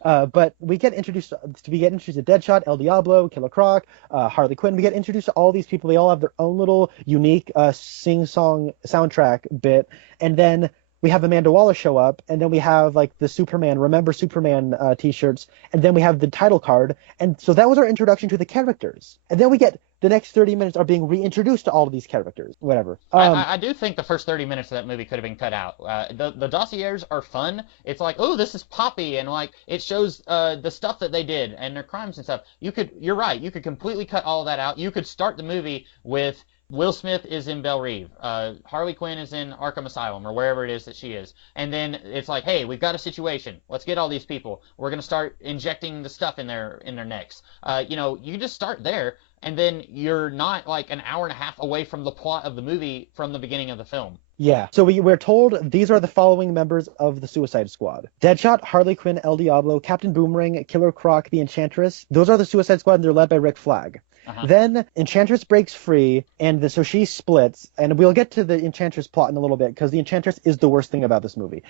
But we get introduced to Deadshot, El Diablo, Killer Croc, Harley Quinn. We get introduced to all these people. They all have their own little unique sing-song soundtrack bit, and then we have Amanda Waller show up, and then we have like the Remember Superman t-shirts, and then we have the title card. And so that was our introduction to the characters. And then we get the next 30 minutes are being reintroduced to all of these characters. Whatever. I do think the first 30 minutes of that movie could have been cut out. The dossiers are fun. It's like, oh, this is Poppy, and like it shows the stuff that they did and their crimes and stuff. You're right. You could completely cut all of that out. You could start the movie with Will Smith is in Belle Reve. Harley Quinn is in Arkham Asylum, or wherever it is that she is. And then it's like, hey, we've got a situation. Let's get all these people. We're going to start injecting the stuff in their necks. You just start there, and then you're not like an hour and a half away from the plot of the movie from the beginning of the film. Yeah. So we're told these are the following members of the Suicide Squad: Deadshot, Harley Quinn, El Diablo, Captain Boomerang, Killer Croc, the Enchantress. Those are the Suicide Squad, and they're led by Rick Flag. Then Enchantress breaks free, and so she splits, and we'll get to the Enchantress plot in a little bit, because the Enchantress is the worst thing about this movie,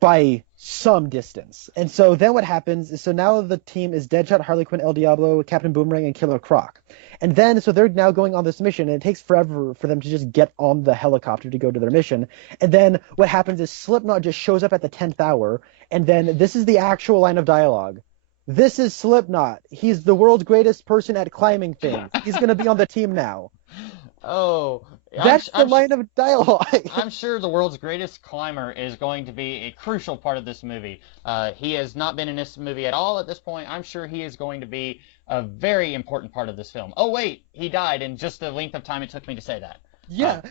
by some distance. And so then what happens is, so now the team is Deadshot, Harley Quinn, El Diablo, Captain Boomerang, and Killer Croc. And then, so they're now going on this mission, and it takes forever for them to just get on the helicopter to go to their mission. And then what happens is Slipknot just shows up at the 10th hour, and then this is the actual line of dialogue. This is Slipknot. He's the world's greatest person at climbing things. He's going to be on the team now. Oh. That's the line of dialogue. I'm sure the world's greatest climber is going to be a crucial part of this movie. He has not been in this movie at all at this point. I'm sure he is going to be a very important part of this film. Oh, wait. He died in just the length of time it took me to say that. Yeah.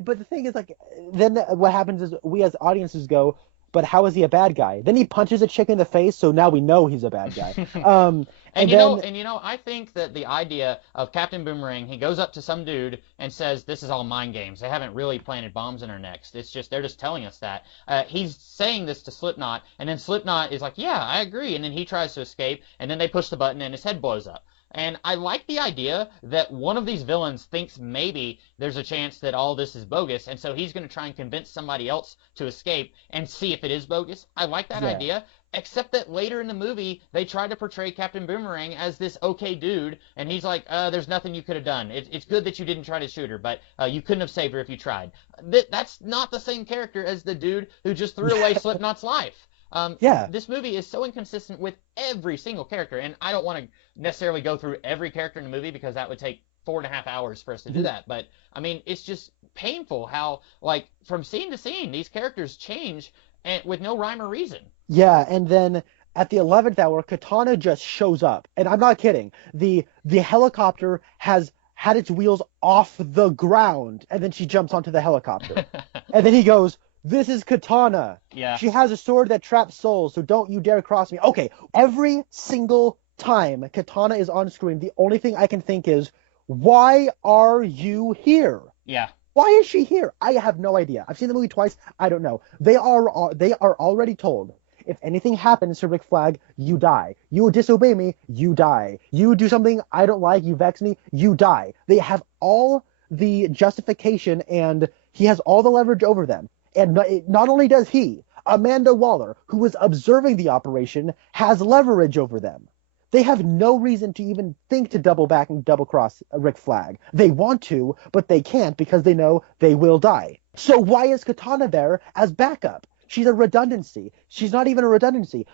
But the thing is, like, then what happens is we as audiences go, but how is he a bad guy? Then he punches a chick in the face, so now we know he's a bad guy. I think that the idea of Captain Boomerang, he goes up to some dude and says, "This is all mind games. They haven't really planted bombs in our necks. It's just they're just telling us that." He's saying this to Slipknot, and then Slipknot is like, "Yeah, I agree," and then he tries to escape, and then they push the button, and his head blows up. And I like the idea that one of these villains thinks maybe there's a chance that all this is bogus, and so he's going to try and convince somebody else to escape and see if it is bogus. I like that idea. Except that later in the movie, they try to portray Captain Boomerang as this okay dude, and he's like, there's nothing you could have done. It's good that you didn't try to shoot her, but you couldn't have saved her if you tried. That's not the same character as the dude who just threw away Slipknot's life. Yeah. This movie is so inconsistent with every single character, and I don't want to necessarily go through every character in the movie because that would take 4.5 hours for us to do that. But, I mean, it's just painful how, like, from scene to scene, these characters change and with no rhyme or reason. Yeah, and then at the 11th hour, Katana just shows up. And I'm not kidding. The helicopter has had its wheels off the ground, and then she jumps onto the helicopter. And then he goes, "This is Katana. Yeah. She has a sword that traps souls, so don't you dare cross me." Okay, every single time Katana is on screen, the only thing I can think is, why are you here? Yeah. Why is she here? I have no idea. I've seen the movie twice. I don't know. They are already told, if anything happens to Rick Flag, you die. You disobey me, you die. You do something I don't like, you vex me, you die. They have all the justification, and he has all the leverage over them. And not only does he, Amanda Waller, who was observing the operation, has leverage over them. They have no reason to even think to double back and double cross Rick Flag. They want to, but they can't because they know they will die. So why is Katana there as backup? She's a redundancy. She's not even a redundancy.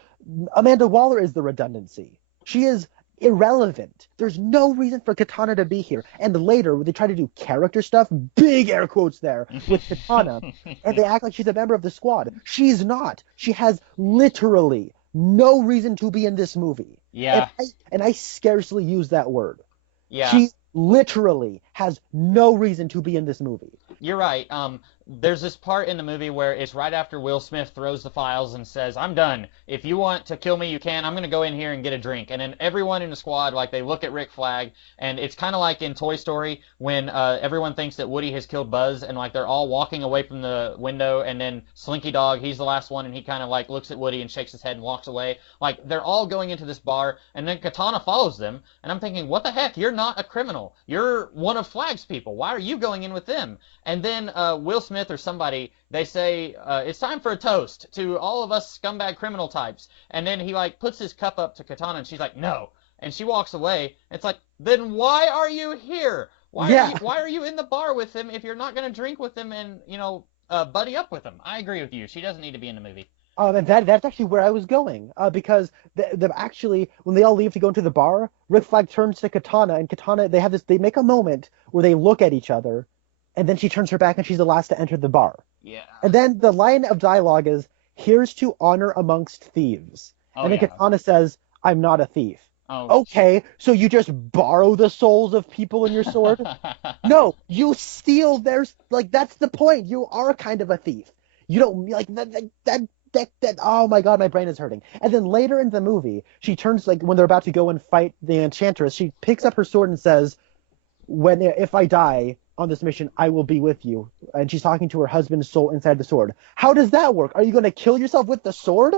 Amanda Waller is the redundancy. She is irrelevant. There's no reason for Katana to be here. And later, when they try to do character stuff, big air quotes there, with Katana, and they act like she's a member of the squad. She's not. She has literally no reason to be in this movie. Yeah. And I scarcely use that word. Yeah. She literally has no reason to be in this movie. You're right. There's this part in the movie where it's right after Will Smith throws the files and says, "I'm done. If you want to kill me, you can. I'm going to go in here and get a drink." And then everyone in the squad, like, they look at Rick Flag, and it's kind of like in Toy Story when everyone thinks that Woody has killed Buzz, and, like, they're all walking away from the window, and then Slinky Dog, he's the last one, and he kind of, like, looks at Woody and shakes his head and walks away. Like, they're all going into this bar, and then Katana follows them, and I'm thinking, what the heck? You're not a criminal. You're one of Flag's people. Why are you going in with them? And then Will Smith or somebody, they say, it's time for a toast to all of us scumbag criminal types. And then he, like, puts his cup up to Katana, and she's like, "No." And she walks away. It's like, then why are you here? Why are you in the bar with him if you're not going to drink with him and, buddy up with him? I agree with you. She doesn't need to be in the movie. And that's actually where I was going, because actually, when they all leave to go into the bar, Rick Flag turns to Katana, and Katana, they make a moment where they look at each other, and then she turns her back, and she's the last to enter the bar. Yeah. And then the line of dialogue is, "Here's to honor amongst thieves." And then Katana says, "I'm not a thief." Oh. Okay, so you just borrow the souls of people in your sword? No, you steal theirs. Like, that's the point. You are kind of a thief. You don't, like, that, oh my god, my brain is hurting. And then later in the movie, she turns, like, when they're about to go and fight the Enchantress, she picks up her sword and says, if I die on this mission, I will be with you. And she's talking to her husband's soul inside the sword. How does that work? Are you going to kill yourself with the sword?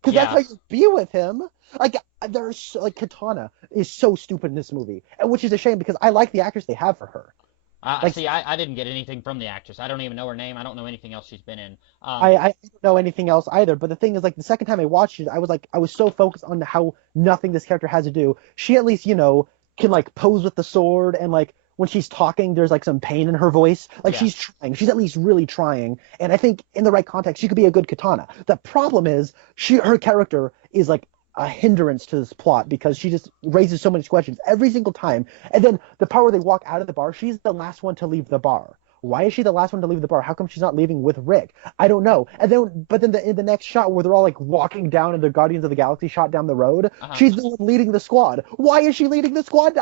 Because that's how you be with him. Like, Katana is so stupid in this movie, which is a shame because I like the actress they have for her. See, I didn't get anything from the actress. I don't even know her name. I don't know anything else she's been in. I don't know anything else either. But the thing is, like, the second time I watched it, I was so focused on how nothing this character has to do. She at least, can, like, pose with the sword, and, like, when she's talking, there's, like, some pain in her voice. Like, she's trying. She's at least really trying. And I think in the right context, she could be a good Katana. The problem is her character is, like, a hindrance to this plot because she just raises so many questions every single time. And then the part where they walk out of the bar, she's the last one to leave the bar. Why is she the last one to leave the bar? How come she's not leaving with Rick? I don't know. And then, but then in the next shot where they're all, like, walking down in the Guardians of the Galaxy shot down the road, she's the one leading the squad. Why is she leading the squad?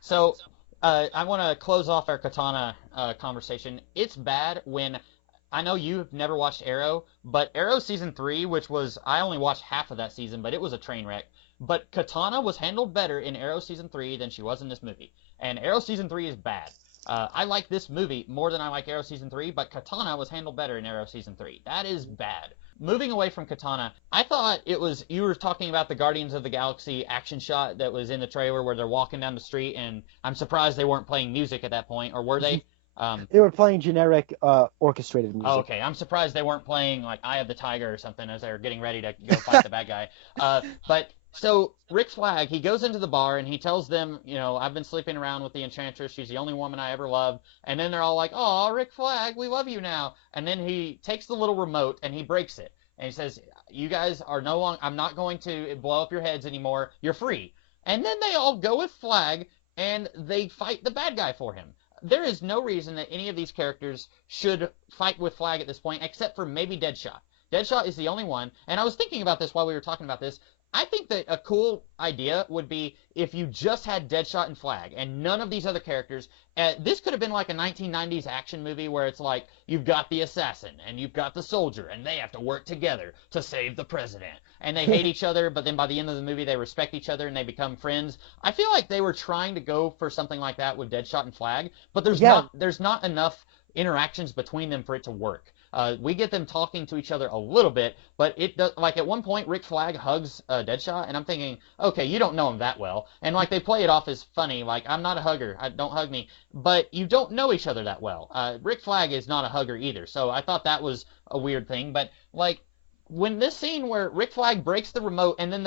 So, I want to close off our Katana conversation. It's bad when, I know you've never watched Arrow, but Arrow Season 3, which was, I only watched half of that season, but it was a train wreck. But Katana was handled better in Arrow Season 3 than she was in this movie. And Arrow Season 3 is bad. I like this movie more than I like Arrow Season 3, but Katana was handled better in Arrow Season 3. That is bad. Moving away from Katana, I thought you were talking about the Guardians of the Galaxy action shot that was in the trailer where they're walking down the street, and I'm surprised they weren't playing music at that point, or were they? They were playing generic orchestrated Oh, music. okay. I'm surprised they weren't playing like Eye of the Tiger or something as they're getting ready to go fight the bad guy. But so Rick Flag, he goes into the bar and he tells them, I've been sleeping around with the Enchantress. She's the only woman I ever loved. And then they're all like, "Oh, Rick Flag, we love you now." And then he takes the little remote and he breaks it. And he says, "You guys are no longer. I'm not going to blow up your heads anymore. You're free." And then they all go with Flag and they fight the bad guy for him. There is no reason that any of these characters should fight with Flag at this point, except for maybe Deadshot. Deadshot is the only one, and I was thinking about this while we were talking about this. I think that a cool idea would be if you just had Deadshot and Flag, and none of these other characters. This could have been like a 1990s action movie where it's like you've got the assassin and you've got the soldier, and they have to work together to save the president. And they hate each other, but then by the end of the movie they respect each other and they become friends. I feel like they were trying to go for something like that with Deadshot and Flag, but Yeah, there's not enough interactions between them for it to work. We get them talking to each other a little bit, but it does. Like at one point, Rick Flag hugs Deadshot, and I'm thinking, okay, you don't know him that well, and like they play it off as funny, like I'm not a hugger, don't hug me, but you don't know each other that well. Rick Flag is not a hugger either, so I thought that was a weird thing. But like when this scene where Rick Flag breaks the remote and then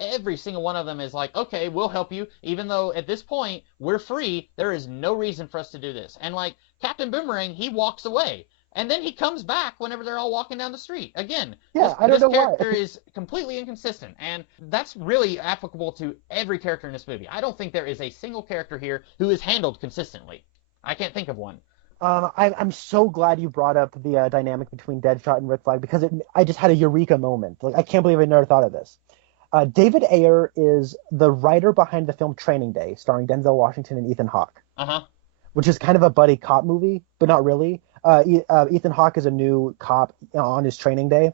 every single one of them is like, okay, we'll help you, even though at this point we're free, there is no reason for us to do this. And like Captain Boomerang, he walks away. And then he comes back whenever they're all walking down the street. Again, yeah, I don't this know why. character is completely inconsistent, and that's really applicable to every character in this movie. I don't think there is a single character here who is handled consistently. I can't think of one. I'm so glad you brought up the dynamic between Deadshot and Rick Flag because I just had a eureka moment. Like I can't believe I never thought of this. David Ayer is the writer behind the film Training Day, starring Denzel Washington and Ethan Hawke, Uh huh. which is kind of a buddy cop movie, but not really. Ethan Hawke is a new cop on his training day,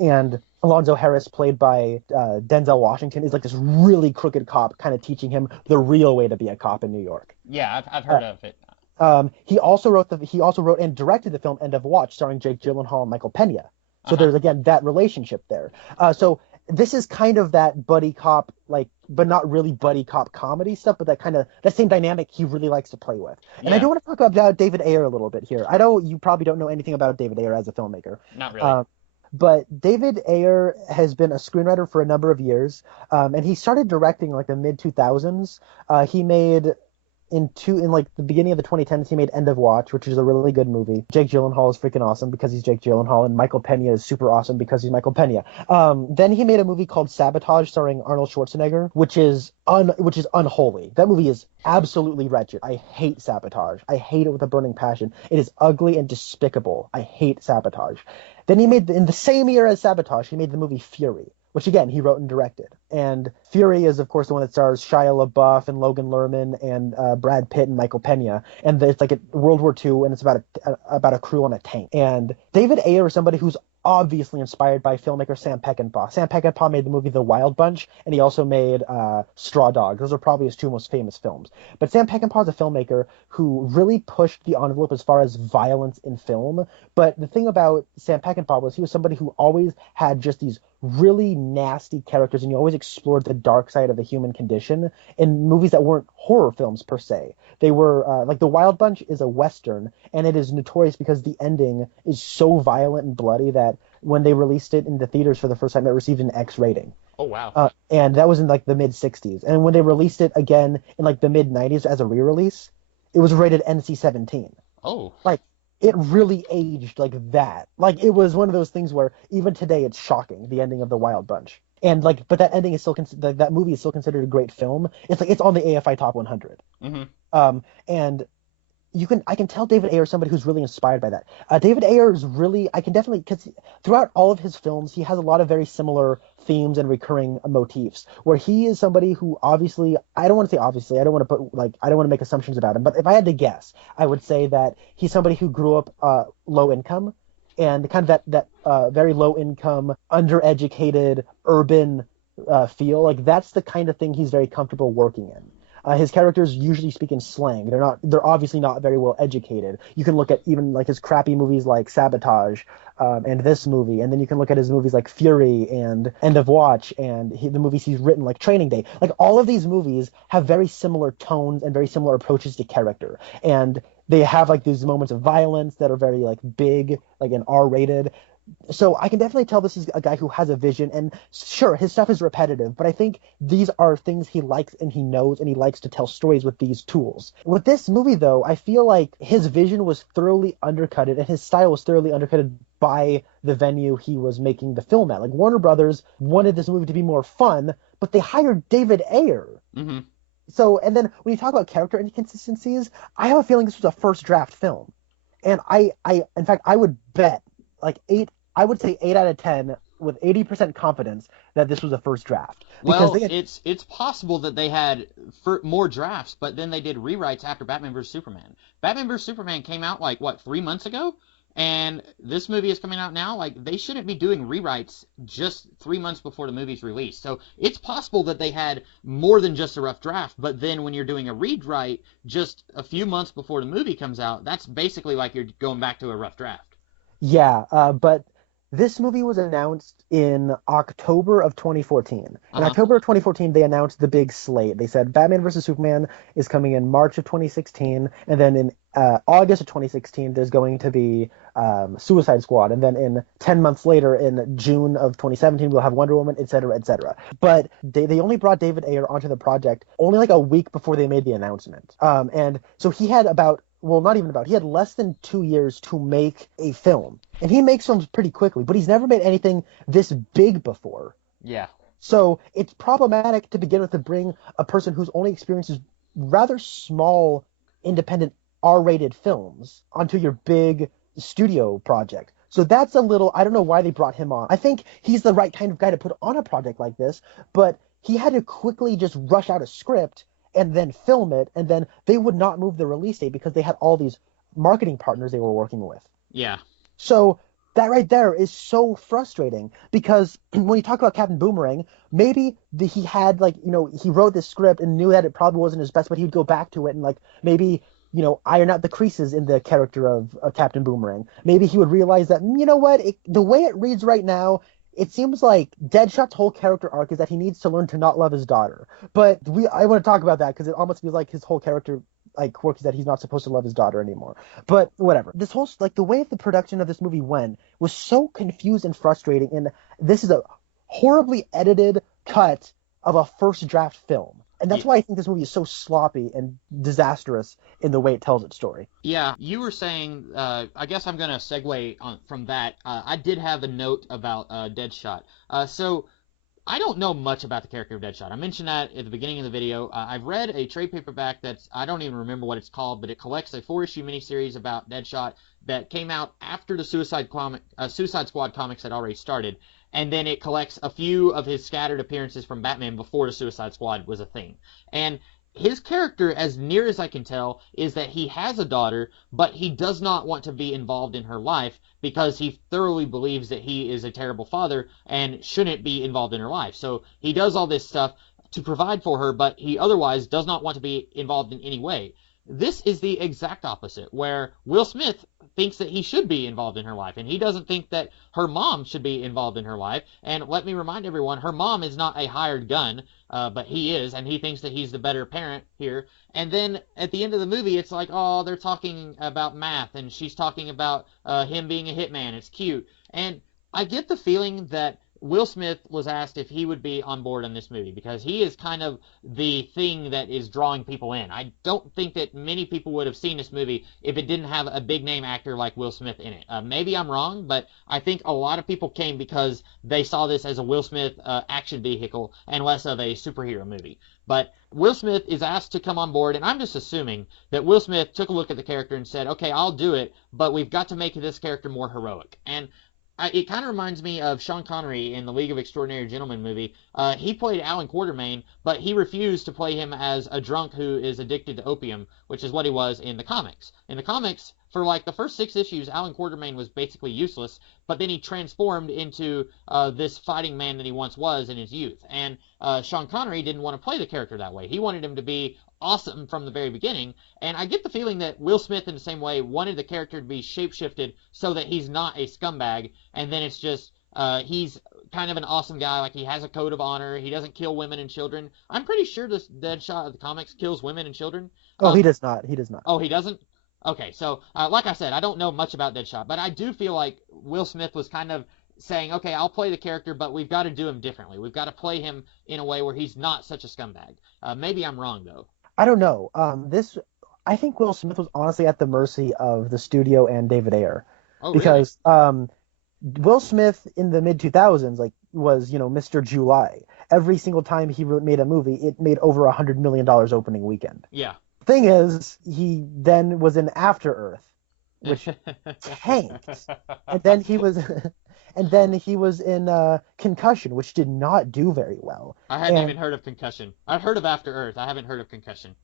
and Alonzo Harris, played by Denzel Washington, is like this really crooked cop, kind of teaching him the real way to be a cop in New York. Yeah, I've heard of it. He also wrote and directed the film End of Watch, starring Jake Gyllenhaal and Michael Pena. Uh So huh. there's again that relationship there. So this is kind of that buddy cop, like, but not really buddy cop comedy stuff, but that same dynamic he really likes to play with. And I Yeah, do want to talk about David Ayer a little bit here. I know you probably don't know anything about David Ayer as a filmmaker. not really. Uh, but David Ayer has been a screenwriter for a number of years, and he started directing like the mid 2000s. He made in like the beginning of the 2010s, he made End of Watch, which is a really good movie. Jake Gyllenhaal is freaking awesome because he's Jake Gyllenhaal, and Michael Pena is super awesome because he's Michael Pena. Then he made a movie called Sabotage, starring Arnold Schwarzenegger, which is unholy. That movie is absolutely wretched. I hate Sabotage. I hate it with a burning passion. It is ugly and despicable. I hate Sabotage. Then he made, in the same year as Sabotage, he made the movie Fury, which again he wrote and directed. And Fury is of course the one that stars Shia LaBeouf and Logan Lerman and Brad Pitt and Michael Pena. And it's like World War II, and it's about a crew on a tank. And David Ayer is somebody who's obviously inspired by filmmaker Sam Peckinpah. Sam Peckinpah made the movie The Wild Bunch, and he also made Straw Dogs. Those are probably his two most famous films. But Sam Peckinpah is a filmmaker who really pushed the envelope as far as violence in film. But the thing about Sam Peckinpah was he was somebody who always had just these really nasty characters, and he always explored the dark side of the human condition in movies that weren't horror films per se. They were like The Wild Bunch is a Western, and it is notorious because the ending is so violent and bloody that when they released it into theaters for the first time, it received an X rating. Oh wow. And that was in like the mid 60s. And when they released it again in like the mid 90s as a re-release, it was rated NC-17. Oh. Like, it really aged like that. Like, it was one of those things where even today it's shocking, the ending of The Wild Bunch. And like, but that ending is still that movie is still considered a great film. It's like it's on the AFI Top 100. Mm-hmm. And I can tell David Ayer is somebody who's really inspired by that. David Ayer is really, I can definitely, because throughout all of his films, he has a lot of very similar themes and recurring motifs, where he is somebody who obviously, I don't want to say obviously, I don't want to make assumptions about him, but if I had to guess, I would say that he's somebody who grew up low income, and kind of that very low income, undereducated, urban feel. Like, that's the kind of thing he's very comfortable working in. His characters usually speak in slang. They're obviously not very well educated. You can look at even like his crappy movies like Sabotage, and this movie, and then you can look at his movies like Fury and End of Watch, and the movies he's written like Training Day. Like, all of these movies have very similar tones and very similar approaches to character. And they have like these moments of violence that are very like big, like an R-rated. So I can definitely tell this is a guy who has a vision, and sure, his stuff is repetitive, but I think these are things he likes and he knows, and he likes to tell stories with these tools. With this movie, though, I feel like his vision was thoroughly undercutted and his style was thoroughly undercutted by the venue he was making the film at. Like Warner Brothers wanted this movie to be more fun, but they hired David Ayer. Hmm. So, and then when you talk about character inconsistencies, I have a feeling this was a first draft film. And in fact, I would bet like I would say 8 out of 10 with 80% confidence that this was a first draft. Because Well, it's possible that they had more drafts, but then they did rewrites after Batman vs Superman. Batman vs Superman came out like what 3 months ago, and this movie is coming out now. Like they shouldn't be doing rewrites just 3 months before the movie's released. So it's possible that they had more than just a rough draft. But then when you're doing a rewrite just a few months before the movie comes out, that's basically like you're going back to a rough draft. yeah, but this movie was announced in October of 2014. In Uh-huh. October of 2014, they announced the big slate. They said Batman vs. Superman is coming in March of 2016, and then in August of 2016, there's going to be Suicide Squad, and then in 10 months later, in June of 2017, we'll have Wonder Woman, etc., etc. But they only brought David Ayer onto the project only like a week before they made the announcement. And so he had about well, not even about. He had less than 2 years to make a film, and he makes films pretty quickly. But he's never made anything this big before. Yeah. So it's problematic to begin with to bring a person whose only experience is rather small, independent R-rated films onto your big studio project. So that's a little. I don't know why they brought him on. I think he's the right kind of guy to put on a project like this, but he had to quickly just rush out a script and then film it, and then they would not move the release date because they had all these marketing partners they were working with. Yeah. So that right there is so frustrating because when you talk about Captain Boomerang, maybe he had like, he wrote this script and knew that it probably wasn't his best, but he'd go back to it and like maybe, iron out the creases in the character of Captain Boomerang. Maybe he would realize that, you know what, the way it reads right now, it seems like Deadshot's whole character arc is that he needs to learn to not love his daughter. But I want to talk about that because it almost feels like his whole character like quirk is that he's not supposed to love his daughter anymore. But whatever. This whole like the way the production of this movie went was so confused and frustrating. And this is a horribly edited cut of a first draft film. And that's why I think this movie is so sloppy and disastrous in the way it tells its story. Yeah, you were saying, I guess I'm going to segue from that. I did have a note about Deadshot. So I don't know much about the character of Deadshot. I mentioned that at the beginning of the video. I've read a trade paperback I don't even remember what it's called, but it collects a 4-issue miniseries about Deadshot that came out after the Suicide Squad comics had already started. And then it collects a few of his scattered appearances from Batman before the Suicide Squad was a thing. And his character, as near as I can tell, is that he has a daughter, but he does not want to be involved in her life because he thoroughly believes that he is a terrible father and shouldn't be involved in her life. So he does all this stuff to provide for her, but he otherwise does not want to be involved in any way. This is the exact opposite, where Will Smith thinks that he should be involved in her life, and he doesn't think that her mom should be involved in her life. And let me remind everyone, her mom is not a hired gun, but he is, and he thinks that he's the better parent here. And then at the end of the movie, it's like, oh, they're talking about math, and she's talking about him being a hitman. It's cute. And I get the feeling that Will Smith was asked if he would be on board on this movie because he is kind of the thing that is drawing people in. I don't think that many people would have seen this movie if it didn't have a big name actor like Will Smith in it. Maybe I'm wrong, but I think a lot of people came because they saw this as a Will Smith action vehicle and less of a superhero movie. But Will Smith is asked to come on board, and I'm just assuming that Will Smith took a look at the character and said, okay, I'll do it, but we've got to make this character more heroic. And it kind of reminds me of Sean Connery in the League of Extraordinary Gentlemen movie. He played Alan Quartermain, but he refused to play him as a drunk who is addicted to opium, which is what he was in the comics. In the comics, for like the first 6 issues, Alan Quartermain was basically useless, but then he transformed into this fighting man that he once was in his youth. And Sean Connery didn't want to play the character that way. He wanted him to be awesome from the very beginning, and I get the feeling that Will Smith in the same way wanted the character to be shapeshifted so that he's not a scumbag, and then it's just he's kind of an awesome guy, like he has a code of honor, he doesn't kill women and children. I'm pretty sure this Deadshot of the comics kills women and children. Oh, he does not. He does not. Oh, he doesn't? Okay, so like I said, I don't know much about Deadshot, but I do feel like Will Smith was kind of saying, okay, I'll play the character, but we've got to do him differently. We've got to play him in a way where he's not such a scumbag. Maybe I'm wrong though. I don't know. I think Will Smith was honestly at the mercy of the studio and David Ayer, Oh, really? because Will Smith in the mid 2000s was Mr. July. Every single time he made a movie, it made over $100 million opening weekend. Yeah. Thing is, he then was in After Earth, which tanked, and then he was, and then he was in Concussion, which did not do very well. I hadn't And even heard of Concussion. I've heard of After Earth. I haven't heard of Concussion.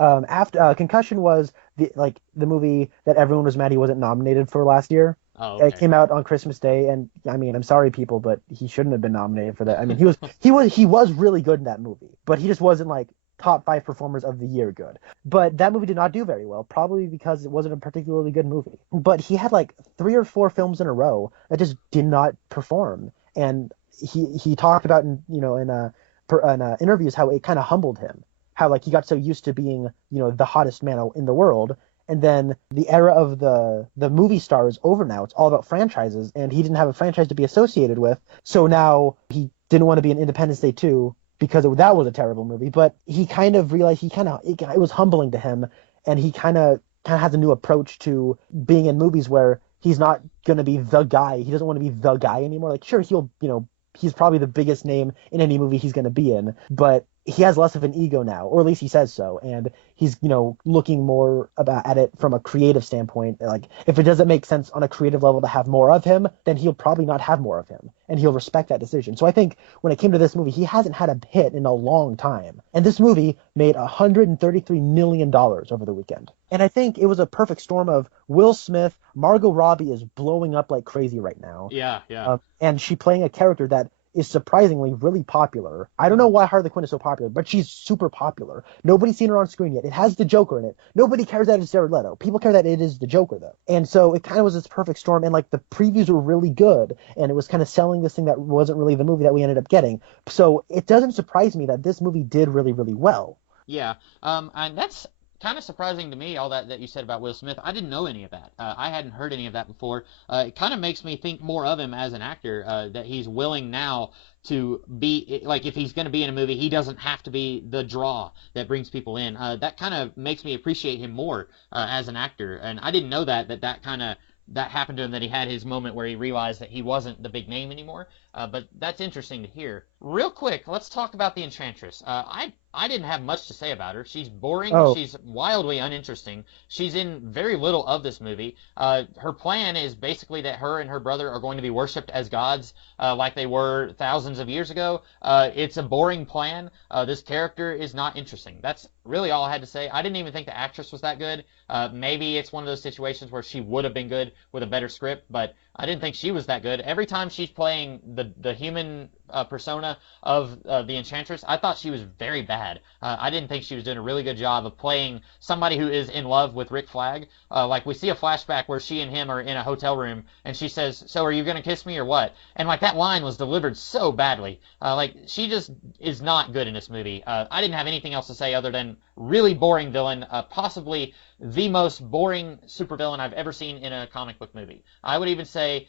after Concussion was the movie that everyone was mad he wasn't nominated for last year. Oh, It okay. came out on Christmas Day, and I mean, I'm sorry, people, but he shouldn't have been nominated for that. I mean, he was really good in that movie, but he just wasn't like top 5 performers of the year good. But that movie did not do very well, probably because it wasn't a particularly good movie. But he had like 3 or 4 films in a row that just did not perform, and he talked about in interviews how it kind of humbled him, how like he got so used to being the hottest man in the world, and then the era of the movie star is over now. It's all about franchises, and he didn't have a franchise to be associated with. So now he didn't want to be in Independence Day 2 because that was a terrible movie. But he kind of realized it was humbling to him, and he kind of has a new approach to being in movies where he's not going to be the guy. He doesn't want to be the guy anymore. Like, sure, he's probably the biggest name in any movie he's going to be in, but he has less of an ego now, or at least he says so, and he's looking more at it from a creative standpoint. Like, if it doesn't make sense on a creative level to have more of him, then he'll probably not have more of him, and he'll respect that decision. So I think when it came to this movie, he hasn't had a hit in a long time, and this movie made $133 million over the weekend. And I think it was a perfect storm of Will Smith. Margot Robbie is blowing up like crazy right now, Yeah, yeah. and she playing a character that is surprisingly really popular. I don't know why Harley Quinn is so popular, but she's super popular. Nobody's seen her on screen yet. It has the Joker in it. Nobody cares that it's Jared Leto. People care that it is the Joker, though. And so it kind of was this perfect storm, and like the previews were really good, and it was kind of selling this thing that wasn't really the movie that we ended up getting. So it doesn't surprise me that this movie did really, really well. Yeah. And that's kind of surprising to me, all that you said about Will Smith. I didn't know any of that. I hadn't heard any of that before. It kind of makes me think more of him as an actor, that he's willing now to be, like, if he's going to be in a movie, he doesn't have to be the draw that brings people in. That kind of makes me appreciate him more as an actor. And I didn't know that kind of that happened to him, that he had his moment where he realized that he wasn't the big name anymore. But that's interesting to hear. Real quick, let's talk about the Enchantress. I didn't have much to say about her. She's boring. Oh, She's wildly uninteresting. She's in very little of this movie. Her plan is basically that her and her brother are going to be worshipped as gods, like they were thousands of years ago. It's a boring plan. This character is not interesting. That's really all I had to say. I didn't even think the actress was that good. Maybe it's one of those situations where she would have been good with a better script, but I didn't think she was that good. Every time she's playing the human persona of the Enchantress, I thought she was very bad. I didn't think she was doing a really good job of playing somebody who is in love with Rick Flag. Like, we see a flashback where she and him are in a hotel room, and she says, "So are you gonna kiss me or what?" And like, that line was delivered so badly. Like, she just is not good in this movie. I didn't have anything else to say other than really boring villain, possibly the most boring supervillain I've ever seen in a comic book movie. I would even say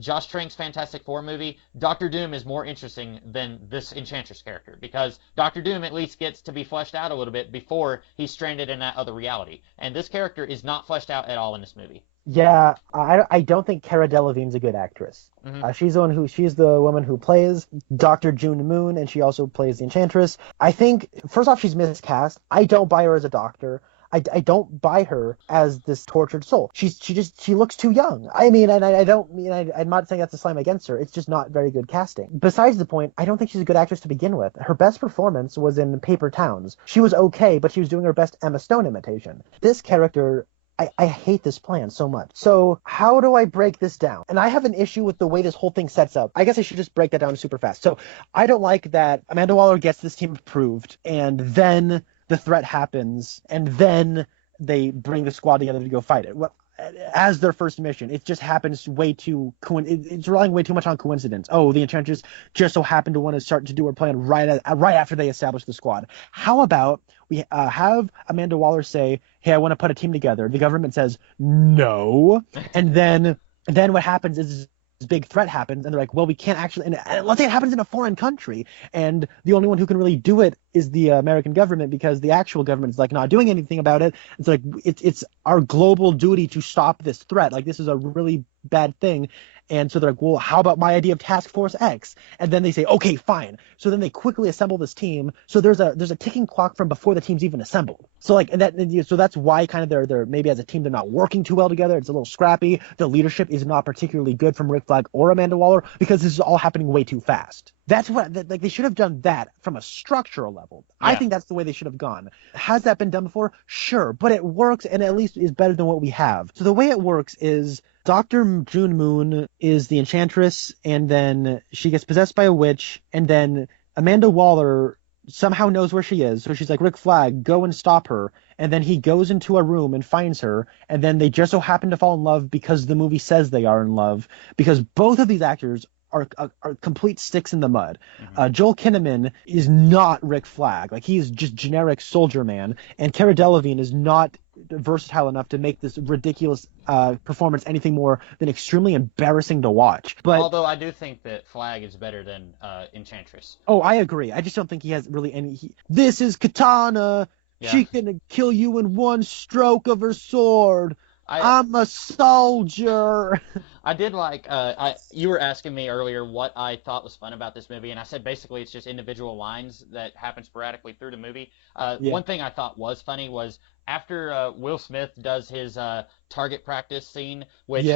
Josh Trank's Fantastic Four movie, Doctor Doom is more interesting than this Enchantress character, because Doctor Doom at least gets to be fleshed out a little bit before he's stranded in that other reality. And this character is not fleshed out at all in this movie. yeah, I don't think Cara Delevingne's a good actress. Hmm. She's the woman who plays Dr. June Moon, and she also plays the Enchantress. I think, first off, she's miscast. I don't buy her as a doctor. I don't buy her as this tortured soul. She looks too young. I mean, and I don't mean, I'm not saying that's a slam against her. It's just not very good casting. Besides the point, I don't think she's a good actress to begin with. Her best performance was in Paper Towns. She was okay, but she was doing her best Emma Stone imitation. This character, I hate this plan so much. So how do I break this down? And I have an issue with the way this whole thing sets up. I guess I should just break that down super fast. So I don't like that Amanda Waller gets this team approved, and then the threat happens, and then they bring the squad together to go fight it. Well, as their first mission. It just happens way too it's relying way too much on coincidence. Oh, the Enchantress just so happened to want to start to do her plan right after they establish the squad. How about we have Amanda Waller say, "Hey, I want to put a team together." The government says no, and then what happens is this big threat happens, and they're like, well, we can't actually, and let's say it happens in a foreign country, and the only one who can really do it is the American government, because the actual government is like not doing anything about it. It's like it's our global duty to stop this threat. Like, this is a really bad thing. And so they're like, well, how about my idea of Task Force X? And then they say, okay, fine. So then they quickly assemble this team. So there's a ticking clock from before the team's even assembled. So like, so that's why kind of they're maybe as a team they're not working too well together. It's a little scrappy. The leadership is not particularly good from Rick Flag or Amanda Waller, because this is all happening way too fast. That's what, like, they should have done that from a structural level. Yeah. I think that's the way they should have gone. Has that been done before? Sure, but it works, and at least is better than what we have. So the way it works is Dr. June Moon is the Enchantress, and then she gets possessed by a witch, and then Amanda Waller somehow knows where she is, so she's like, Rick Flag, go and stop her. And then he goes into a room and finds her, and then they just so happen to fall in love because the movie says they are in love, because both of these actors are complete sticks in the mud. Mm-hmm. Joel Kinnaman is not Rick Flag. Like, he's just generic soldier man, and Cara Delevingne is not versatile enough to make this ridiculous performance anything more than extremely embarrassing to watch. But although I do think that Flag is better than Enchantress. Oh, I agree. I just don't think he has really any. This is Katana. Yeah. She can kill you in one stroke of her sword. I'm a soldier. I did like, you were asking me earlier what I thought was fun about this movie, and I said basically it's just individual lines that happen sporadically through the movie. One thing I thought was funny was after Will Smith does his target practice scene, which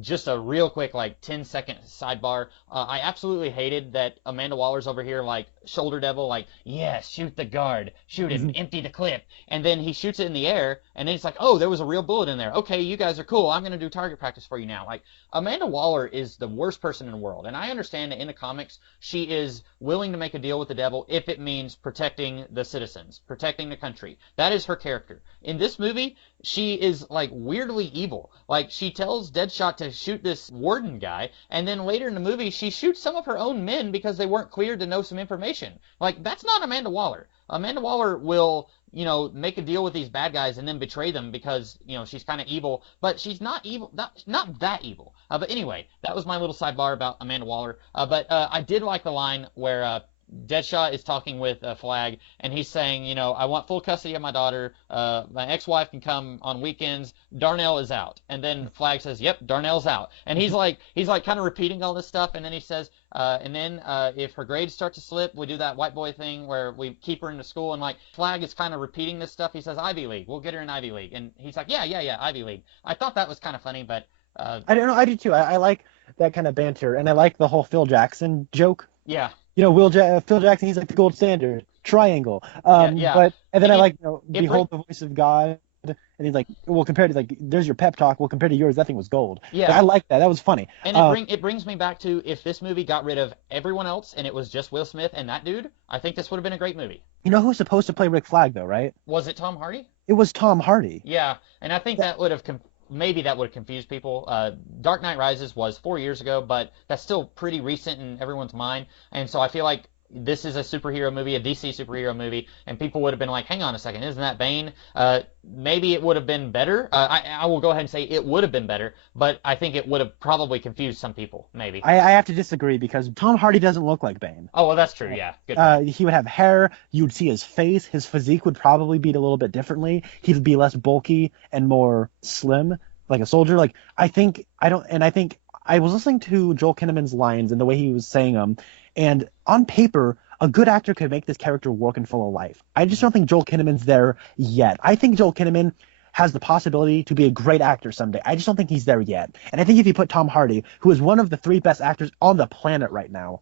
just a real quick, like, 10-second sidebar. I absolutely hated that Amanda Waller's over here, like, shoulder devil, like, yeah, shoot the guard, shoot him, empty the clip. And then he shoots it in the air, and then it's like, oh, there was a real bullet in there. Okay, you guys are cool. I'm going to do target practice for you now. Like, Amanda Waller is the worst person in the world. And I understand that in the comics, she is willing to make a deal with the devil if it means protecting the citizens, protecting the country. That is her character. In this movie, she is, like, weirdly evil. Like, she tells Deadshot to shoot this warden guy, and then later in the movie, she shoots some of her own men because they weren't cleared to know some information. Like, that's not Amanda Waller. Amanda Waller will, you know, make a deal with these bad guys and then betray them because, you know, she's kind of evil, but she's not evil, not that evil. But anyway, that was my little sidebar about Amanda Waller. But I did like the line where Deadshot is talking with Flag, and he's saying, you know, I want full custody of my daughter. My ex-wife can come on weekends. Darnell is out. And then Flag says, yep, Darnell's out. And he's like kind of repeating all this stuff, and then he says, and then if her grades start to slip, we do that white boy thing where we keep her into school, and like Flag is kind of repeating this stuff. He says, Ivy League, we'll get her in Ivy League. And he's like, yeah, Ivy League. I thought that was kind of funny, but I don't know, I do too. I like that kind of banter, and I like the whole Phil Jackson joke. Yeah. You know, Phil Jackson, he's like the gold standard, triangle. But then I like, you know, behold the voice of God, and he's like, well, compared to, like, there's your pep talk. Well, compared to yours, that thing was gold. Yeah, I like that. That was funny. And it brings me back to, if this movie got rid of everyone else and it was just Will Smith and that dude, I think this would have been a great movie. You know who's supposed to play Rick Flag though, right? Was it Tom Hardy? It was Tom Hardy. Yeah, and I think that would have maybe that would have confused people. Dark Knight Rises was 4 years ago, but that's still pretty recent in everyone's mind, and so I feel like this is a superhero movie, a DC superhero movie, and people would have been like, hang on a second, isn't that Bane? Maybe it would have been better. I will go ahead and say it would have been better, but I think it would have probably confused some people, maybe. I have to disagree, because Tom Hardy doesn't look like Bane. Oh, well, that's true, yeah. Good he would have hair, you would see his face, his physique would probably be a little bit differently. He'd be less bulky and more slim, like a soldier. Like, I think I was listening to Joel Kinnaman's lines and the way he was saying them, and on paper, a good actor could make this character work and full of life. I just don't think Joel Kinnaman's there yet. I think Joel Kinnaman has the possibility to be a great actor someday. I just don't think he's there yet. And I think if you put Tom Hardy, who is one of the 3 best actors on the planet right now,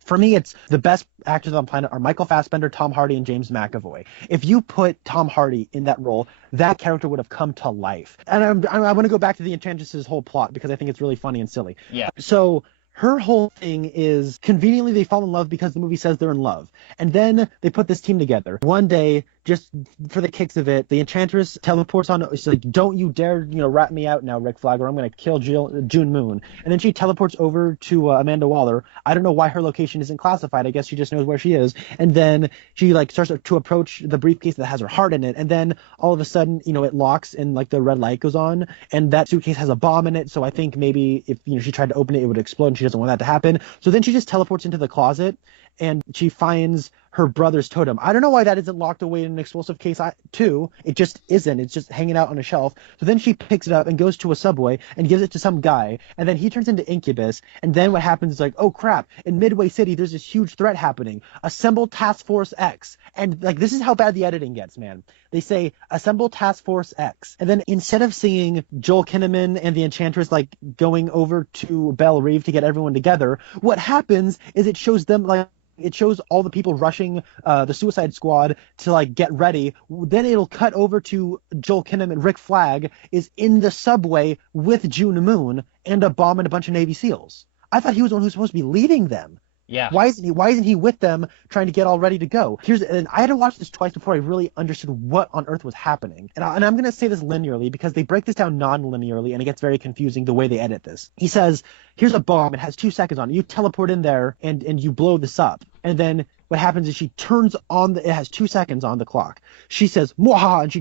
for me, it's the best actors on the planet are Michael Fassbender, Tom Hardy, and James McAvoy. If you put Tom Hardy in that role, that character would have come to life. And I want to go back to the Enchantress's whole plot, because I think it's really funny and silly. Yeah. So her whole thing is, conveniently, they fall in love because the movie says they're in love. And then they put this team together. One day, just for the kicks of it, the Enchantress teleports on. She's like, "Don't you dare, rat me out now, Rick Flag, or I'm gonna kill June Moon." And then she teleports over to Amanda Waller. I don't know why her location isn't classified. I guess she just knows where she is. And then she like starts to approach the briefcase that has her heart in it. And then all of a sudden, it locks and like the red light goes on, and that suitcase has a bomb in it. So I think maybe if she tried to open it, it would explode, and she doesn't want that to happen. So then she just teleports into the closet, and she finds her brother's totem. I don't know why that isn't locked away in an explosive case too. It just isn't. It's just hanging out on a shelf. So then she picks it up and goes to a subway and gives it to some guy. And then he turns into Incubus. And then what happens is like, oh crap, in Midway City, there's this huge threat happening. Assemble Task Force X. And like, this is how bad the editing gets, man. They say, assemble Task Force X. And then instead of seeing Joel Kinnaman and the Enchantress like going over to Belle Reve to get everyone together, what happens is it shows them like, it shows all the people rushing the Suicide Squad to like get ready. Then it'll cut over to Joel Kinnaman. Rick Flag is in the subway with June Moon and a bomb and a bunch of Navy SEALs. I thought he was the one who's supposed to be leading them. Yeah. Why isn't he with them trying to get all ready to go? And I had to watch this twice before I really understood what on earth was happening. And I'm going to say this linearly because they break this down non-linearly and it gets very confusing the way they edit this. He says, here's a bomb. It has 2 seconds on it. You teleport in there and you blow this up. And then what happens is she turns on it has 2 seconds on the clock. She says, Mwaha, and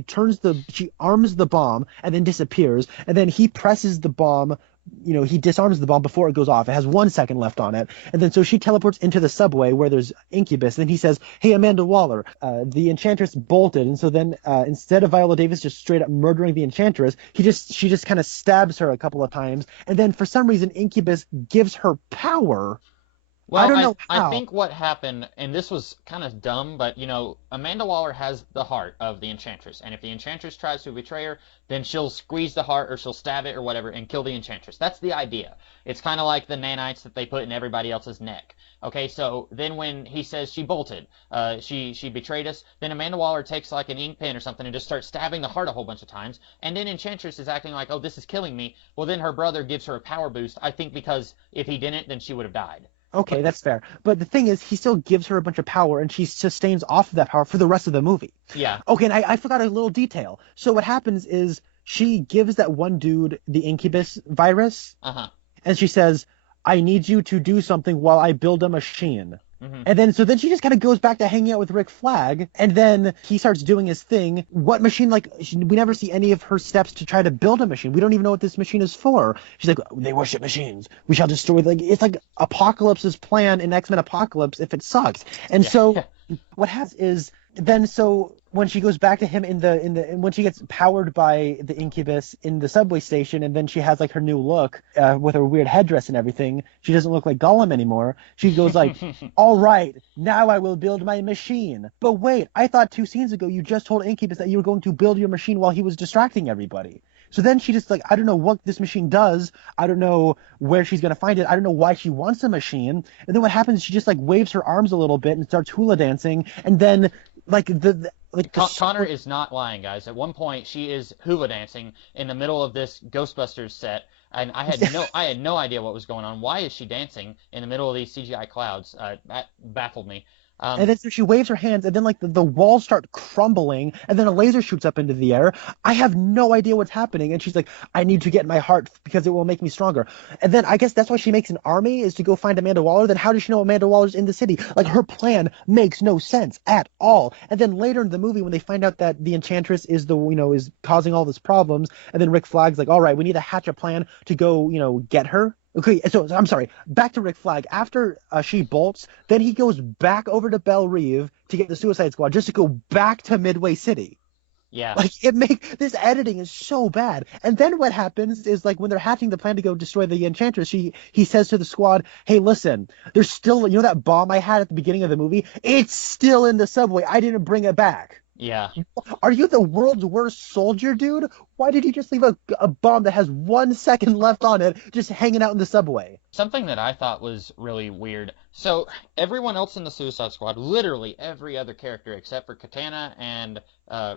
she arms the bomb and then disappears. And then he presses the bomb. He disarms the bomb before it goes off. It has 1 second left on it. And then so she teleports into the subway where there's Incubus. And then he says, hey, Amanda Waller, the Enchantress bolted. And so then instead of Viola Davis just straight up murdering the Enchantress, she just kind of stabs her a couple of times. And then for some reason, Incubus gives her power. Well, I don't know how. I think what happened, and this was kind of dumb, but, Amanda Waller has the heart of the Enchantress. And if the Enchantress tries to betray her, then she'll squeeze the heart or she'll stab it or whatever and kill the Enchantress. That's the idea. It's kind of like the nanites that they put in everybody else's neck. Okay, so then when he says she bolted, she betrayed us, then Amanda Waller takes like an ink pen or something and just starts stabbing the heart a whole bunch of times. And then Enchantress is acting like, oh, this is killing me. Well, then her brother gives her a power boost, I think because if he didn't, then she would have died. Okay, that's fair. But the thing is, he still gives her a bunch of power, and she sustains off of that power for the rest of the movie. Yeah. Okay, and I forgot a little detail. So what happens is she gives that one dude the Incubus virus, and she says, I need you to do something while I build a machine. Mm-hmm. And then she just kind of goes back to hanging out with Rick Flag, and then he starts doing his thing. What machine? We never see any of her steps to try to build a machine. We don't even know what this machine is for. She's like, they worship machines. We shall destroy. It's like Apocalypse's plan in X-Men Apocalypse if it sucks. And so what happens is then when she goes back to him when she gets powered by the Incubus in the subway station, and then she has like her new look with her weird headdress and everything, she doesn't look like Gollum anymore. She goes like, all right, now I will build my machine. But wait, I thought 2 scenes ago you just told Incubus that you were going to build your machine while he was distracting everybody. So then she just like, I don't know what this machine does. I don't know where she's going to find it. I don't know why she wants a machine. And then what happens is she just like waves her arms a little bit and starts hula dancing. And then Connor is not lying, guys. At one point, she is hula dancing in the middle of this Ghostbusters set, and I had no idea what was going on. Why is she dancing in the middle of these CGI clouds? That baffled me. And then so she waves her hands, and then like the walls start crumbling, and then a laser shoots up into the air. I have no idea what's happening, and she's like, I need to get my heart because it will make me stronger. And then I guess that's why she makes an army, is to go find Amanda Waller. Then how does she know Amanda Waller's in the city? Like, her plan makes no sense at all. And then later in the movie, when they find out that the Enchantress is is causing all these problems, and then Rick Flag's like, all right, we need to hatch a plan to go, get her. Okay, so I'm sorry. Back to Rick Flag. After she bolts, then he goes back over to Belle Reve to get the Suicide Squad just to go back to Midway City. Yeah. Like, this editing is so bad. And then what happens is, like, when they're hatching the plan to go destroy the Enchantress, he says to the squad, hey, listen, there's still, that bomb I had at the beginning of the movie? It's still in the subway. I didn't bring it back. Yeah. Are you the world's worst soldier, dude? Why did you just leave a bomb that has 1 second left on it just hanging out in the subway? Something that I thought was really weird. So everyone else in the Suicide Squad, literally every other character except for Katana and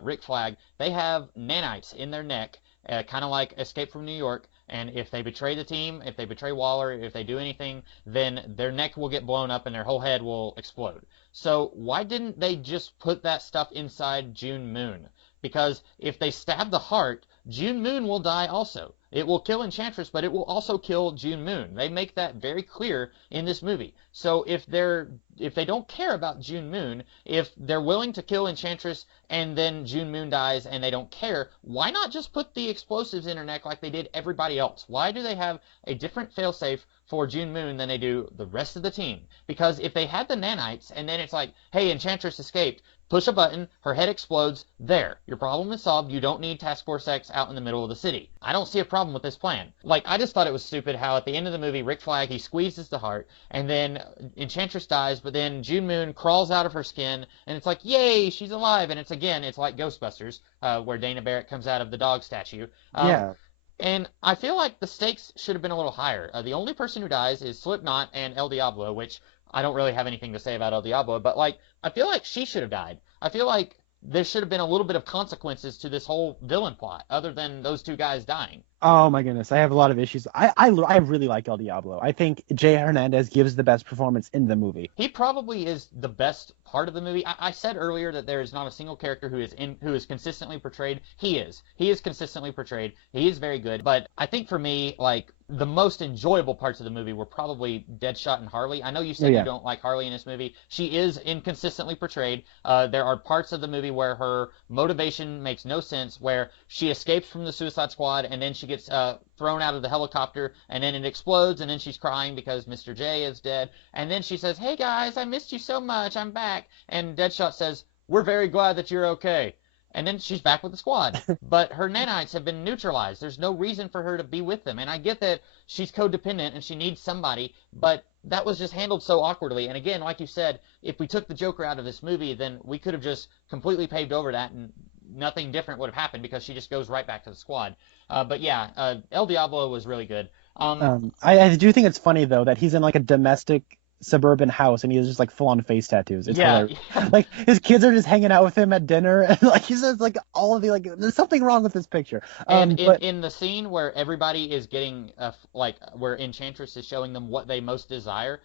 Rick Flag, they have nanites in their neck, kind of like Escape from New York, And if they betray the team, if they betray Waller, if they do anything, then their neck will get blown up and their whole head will explode. So why didn't they just put that stuff inside June Moon? Because if they stab the heart, June Moon will die also. It will kill Enchantress, but it will also kill June Moon. They make that very clear in this movie. So if they don't care about June Moon, if they're willing to kill Enchantress and then June Moon dies and they don't care, why not just put the explosives in her neck like they did everybody else? Why do they have a different failsafe for June Moon than they do the rest of the team? Because if they had the nanites and then it's like, hey, Enchantress escaped, push a button, her head explodes, there. Your problem is solved. You don't need Task Force X out in the middle of the city. I don't see a problem with this plan. Like, I just thought it was stupid how at the end of the movie, Rick Flag, he squeezes the heart, and then Enchantress dies, but then June Moon crawls out of her skin, and it's like, yay, she's alive. And it's like Ghostbusters, where Dana Barrett comes out of the dog statue. Yeah. And I feel like the stakes should have been a little higher. The only person who dies is Slipknot and El Diablo, which I don't really have anything to say about El Diablo, but like, I feel like she should have died. I feel like there should have been a little bit of consequences to this whole villain plot, other than those two guys dying. Oh my goodness, I have a lot of issues. I really like El Diablo. I think Jay Hernandez gives the best performance in the movie. He probably is the best part of the movie. I said earlier that there is not a single character who is consistently portrayed. He is consistently portrayed. He is very good. But I think for me, like, the most enjoyable parts of the movie were probably Deadshot and Harley. I know you said you don't like Harley in this movie. She is inconsistently portrayed. There are parts of the movie where her motivation makes no sense, where she escapes from the Suicide Squad and then she gets thrown out of the helicopter and then it explodes and then she's crying because Mr. J is dead. And then she says, hey guys, I missed you so much. I'm back. And Deadshot says, we're very glad that you're okay. And then she's back with the squad. But her nanites have been neutralized. There's no reason for her to be with them. And I get that she's codependent and she needs somebody, but that was just handled so awkwardly. And again, like you said, if we took the Joker out of this movie, then we could have just completely paved over that and nothing different would have happened because she just goes right back to the squad. But yeah, El Diablo was really good. I do think it's funny, though, that he's in like a domestic suburban house and he has just like full on face tattoos. It's hilarious. Like his kids are just hanging out with him at dinner and like he says like all of the like there's something wrong with this picture. And in the scene where everybody is getting like where Enchantress is showing them what they most desire,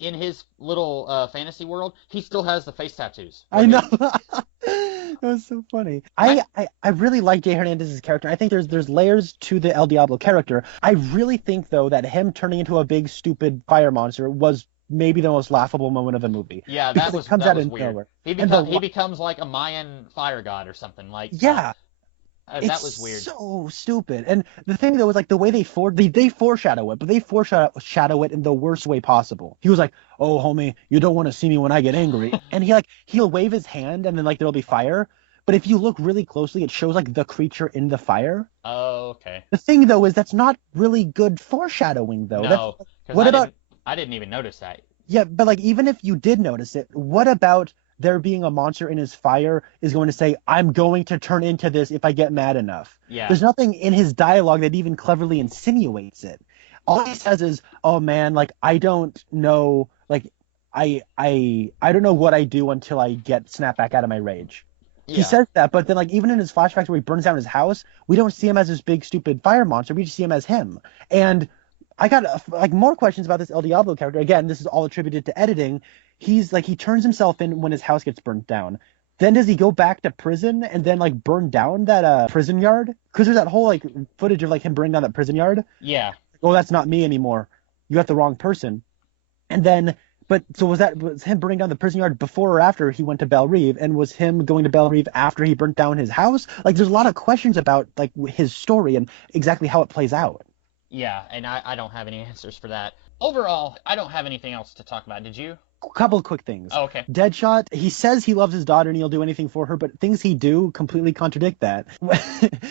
in his little fantasy world, he still has the face tattoos. I know. That was so funny. I really like Jay Hernandez's character. I think there's layers to the El Diablo character. I really think though that him turning into a big stupid fire monster was maybe the most laughable moment of the movie. Yeah, that was weird. Nowhere. He becomes like a Mayan fire god or something. Like yeah. That was weird. So stupid. And the thing though is like the way they foreshadow it, but they foreshadow it in the worst way possible. He was like, "Oh, homie, you don't want to see me when I get angry," and he'll wave his hand and then like there'll be fire. But if you look really closely, it shows like the creature in the fire. Oh, okay. The thing though is that's not really good foreshadowing though. No, because I didn't even notice that. Yeah, but like even if you did notice it, what about there being a monster in his fire is going to say, I'm going to turn into this if I get mad enough. Yeah. There's nothing in his dialogue that even cleverly insinuates it. All he says is, oh man, like I don't know, like I don't know what I do until I get snapped back out of my rage. Yeah. He says that, but then like even in his flashbacks where he burns down his house, we don't see him as this big stupid fire monster. We just see him as him. And I got like more questions about this El Diablo character. Again, this is all attributed to editing. He's like he turns himself in when his house gets burnt down. Then does he go back to prison and then like burn down that prison yard? Because there's that whole like footage of like him burning down that prison yard. Yeah. Oh, that's not me anymore. You got the wrong person. And then, but so was him burning down the prison yard before or after he went to Belle Reve? And was him going to Belle Reve after he burnt down his house? Like there's a lot of questions about like his story and exactly how it plays out. Yeah, and I don't have any answers for that. Overall, I don't have anything else to talk about. Did you? A couple of quick things. Oh, okay. Deadshot, he says he loves his daughter and he'll do anything for her, but things he do completely contradict that.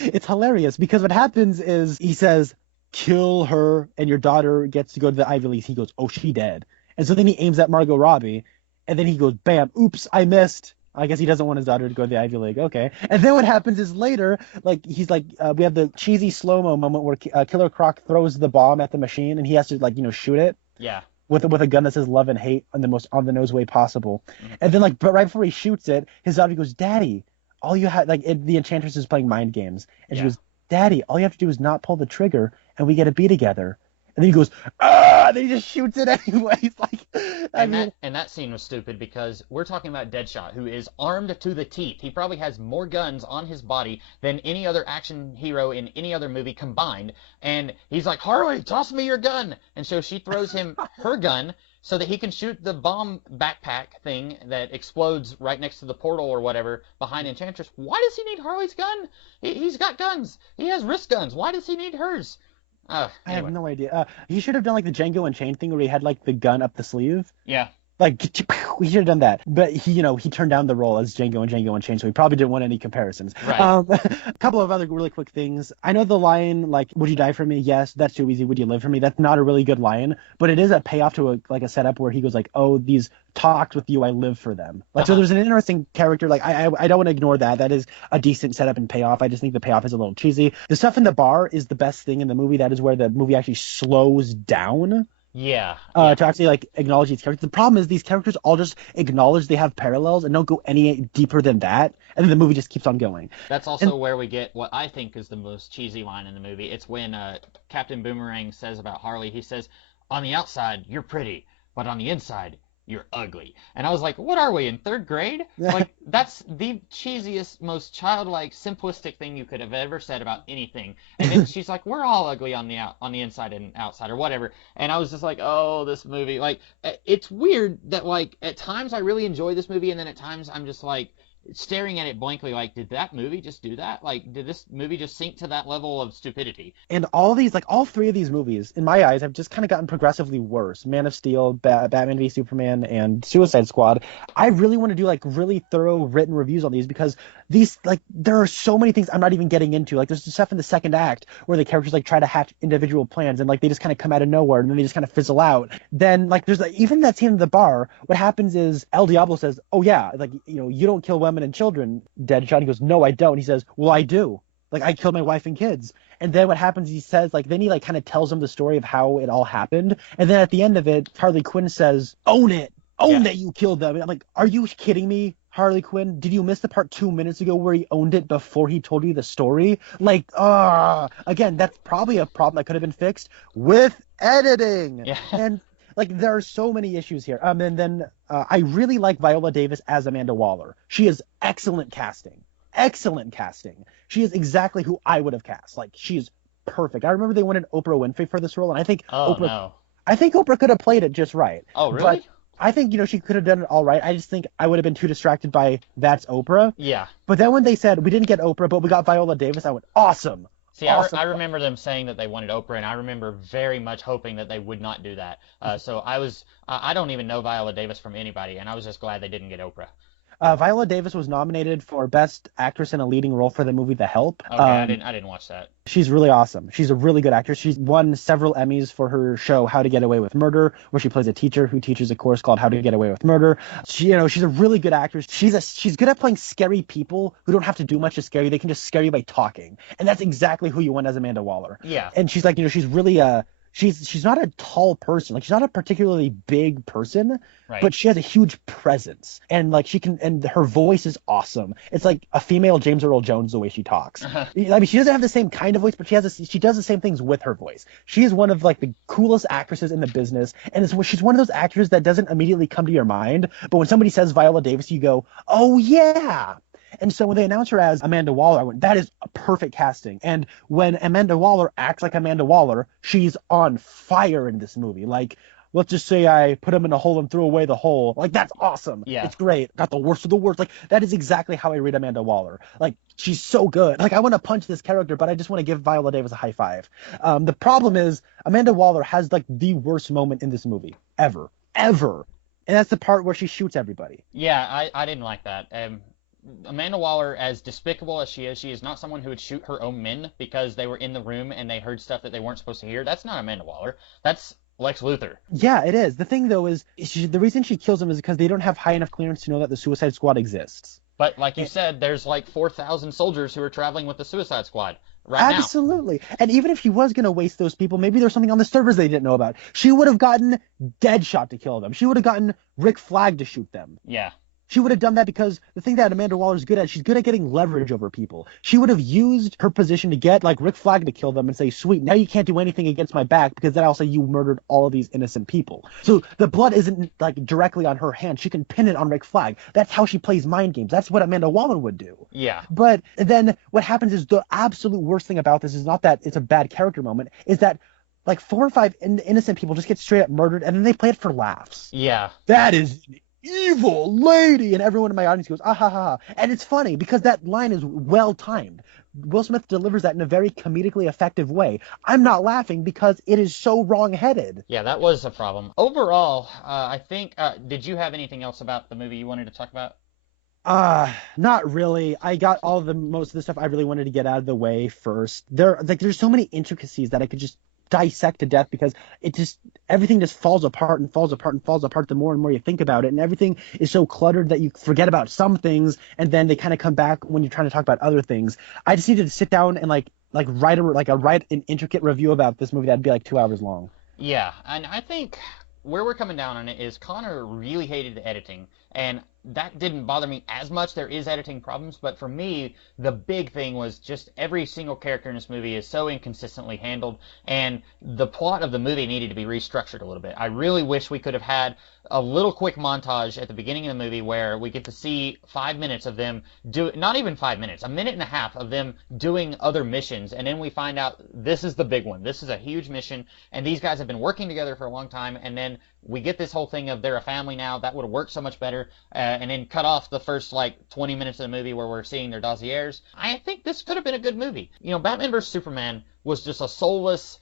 It's hilarious because what happens is he says, kill her and your daughter gets to go to the Ivy League. He goes, oh, she dead. And so then he aims at Margot Robbie and then he goes, bam, oops, I missed. I guess he doesn't want his daughter to go to the Ivy League. Okay. And then what happens is later, like, he's like, we have the cheesy slow-mo moment where Killer Croc throws the bomb at the machine and he has to, like, shoot it. Yeah. With a gun that says love and hate in the most on-the-nose way possible. Mm-hmm. And then, like, but right before he shoots it, his daughter goes, Daddy, all you had, like, the Enchantress is playing mind games. And she goes, Daddy, all you have to do is not pull the trigger, and we get to be together. And then he goes, ah! And then he just shoots it anyways. Like, that scene was stupid because we're talking about Deadshot, who is armed to the teeth. He probably has more guns on his body than any other action hero in any other movie combined. And he's like, Harley, toss me your gun. And so she throws him her gun so that he can shoot the bomb backpack thing that explodes right next to the portal or whatever behind Enchantress. Why does he need Harley's gun? He's got guns. He has wrist guns. Why does he need hers? I have no idea. He should have done like the Django Unchained thing where he had like the gun up the sleeve. Yeah. Like, he should have done that. But he turned down the role as Django and Django Unchained, so he probably didn't want any comparisons. Right. A couple of other really quick things. I know the line, like, would you die for me? Yes, that's too easy. Would you live for me? That's not a really good line, but it is a payoff to a setup where he goes like, oh, these talked with you, I live for them. Like, so there's an interesting character. Like, I don't want to ignore that. That is a decent setup and payoff. I just think the payoff is a little cheesy. The stuff in the bar is the best thing in the movie. That is where the movie actually slows down. Yeah. To actually like acknowledge these characters. The problem is these characters all just acknowledge they have parallels and don't go any deeper than that, and then the movie just keeps on going. That's also where we get what I think is the most cheesy line in the movie. It's when Captain Boomerang says about Harley. He says, "On the outside, you're pretty, but on the inside, you're ugly." And I was like, what are we, in third grade? Like, that's the cheesiest, most childlike, simplistic thing you could have ever said about anything. And then she's like, we're all ugly on the inside and outside or whatever. And I was just like, oh, this movie. Like, it's weird that, like, at times I really enjoy this movie, and then at times I'm just like, staring at it blankly, like, did that movie just do that? Like, did this movie just sink to that level of stupidity? And all three of these movies, in my eyes, have just kind of gotten progressively worse. Man of Steel, Batman v Superman, and Suicide Squad. I really want to do, like, really thorough written reviews on these because these, like, there are so many things I'm not even getting into. Like, there's stuff in the second act where the characters, like, try to hatch individual plans and, like, they just kind of come out of nowhere and then they just kind of fizzle out. Then, like, there's, like, even that scene in the bar, what happens is El Diablo says, oh, yeah, like, you don't kill women and children, Deadshot. He goes, no, I don't. He says, well, I do. Like, I killed my wife and kids. And then what happens, he says, like, then he, like, kind of tells him the story of how it all happened. And then at the end of it, Harley Quinn says, own it. Own that you killed them. And I'm like, are you kidding me, Harley Quinn? Did you miss the part 2 minutes ago where he owned it before he told you the story? Like, again, that's probably a problem that could have been fixed with editing. Yeah. And like, there are so many issues here. And then I really like Viola Davis as Amanda Waller. She is excellent casting. Excellent casting. She is exactly who I would have cast. Like, she is perfect. I remember they wanted Oprah Winfrey for this role, and I think I think Oprah could have played it just right. Oh, really? But I think, she could have done it all right. I just think I would have been too distracted by that's Oprah. Yeah. But then when they said we didn't get Oprah, but we got Viola Davis, I went, awesome. See, awesome. I remember them saying that they wanted Oprah, and I remember very much hoping that they would not do that. So I don't even know Viola Davis from anybody, and I was just glad they didn't get Oprah. Viola Davis was nominated for Best Actress in a Leading Role for the movie The Help. Okay, I didn't watch that. She's really awesome. She's a really good actress. She's won several Emmys for her show How to Get Away with Murder, where she plays a teacher who teaches a course called How to Get Away with Murder. She's a really good actress. She's good at playing scary people who don't have to do much to scare you. They can just scare you by talking, and that's exactly who you want as Amanda Waller. Yeah. And she's like, she's really She's not a tall person. Like, she's not a particularly big person, right, but she has a huge presence. And, like, and her voice is awesome. It's like a female James Earl Jones, the way she talks. I mean, she doesn't have the same kind of voice, but she does the same things with her voice. She is one of, like, the coolest actresses in the business. And she's one of those actors that doesn't immediately come to your mind. But when somebody says Viola Davis, you go, oh, yeah. And so when they announced her as Amanda Waller, I went, that is a perfect casting. And when Amanda Waller acts like Amanda Waller, she's on fire in this movie. Like, let's just say I put him in a hole and threw away the hole. Like, that's awesome. Yeah. It's great. Got the worst of the worst. Like, that is exactly how I read Amanda Waller. Like, she's so good. Like, I want to punch this character, but I just want to give Viola Davis a high five. The problem is Amanda Waller has, like, the worst moment in this movie ever. Ever. And that's the part where she shoots everybody. Yeah, I didn't like that. Amanda Waller, as despicable as she is not someone who would shoot her own men because they were in the room and they heard stuff that they weren't supposed to hear. That's not Amanda Waller. That's Lex Luthor. Yeah, it is. The thing, though, is the reason she kills him is because they don't have high enough clearance to know that the Suicide Squad exists. But like you said, there's like 4,000 soldiers who are traveling with the Suicide Squad right now. Absolutely. And even if she was going to waste those people, maybe there's something on the servers they didn't know about. She would have gotten Deadshot to kill them. She would have gotten Rick Flag to shoot them. Yeah. She would have done that because the thing that Amanda Waller's good at, she's good at getting leverage over people. She would have used her position to get like Rick Flag to kill them and say, sweet, now you can't do anything against my back because then I'll say you murdered all of these innocent people. So the blood isn't like directly on her hand. She can pin it on Rick Flag. That's how she plays mind games. That's what Amanda Waller would do. Yeah. But then what happens is the absolute worst thing about this is not that it's a bad character moment, is that like 4 or 5 innocent people just get straight up murdered and then they play it for laughs. Yeah. That is an evil lady, and everyone in my audience goes, ah ha ha. And it's funny because that line is well timed. Will Smith delivers that in a very comedically effective way. I'm not laughing because it is so wrong-headed. Yeah, that was a problem. Overall, I think, did you have anything else about the movie you wanted to talk about? Not really. I got most of the stuff I really wanted to get out of the way first. There's so many intricacies that I could just dissect to death because everything just falls apart and falls apart and falls apart the more and more you think about it, and everything is so cluttered that you forget about some things and then they kind of come back when you're trying to talk about other things. I just needed to sit down and write an intricate review about this movie that'd be like 2 hours long. Yeah, and I think where we're coming down on it is Connor really hated the editing, and that didn't bother me as much. There is editing problems, but for me, the big thing was just every single character in this movie is so inconsistently handled, and the plot of the movie needed to be restructured a little bit. I really wish we could have had a little quick montage at the beginning of the movie where we get to see 5 minutes of them not even 5 minutes, a minute and a half of them doing other missions, and then we find out this is the big one. This is a huge mission, and these guys have been working together for a long time, and then we get this whole thing of they're a family now. That would have worked so much better. And then cut off the first 20 minutes of the movie where we're seeing their dossiers. I think this could have been a good movie. Batman vs Superman was just a soulless,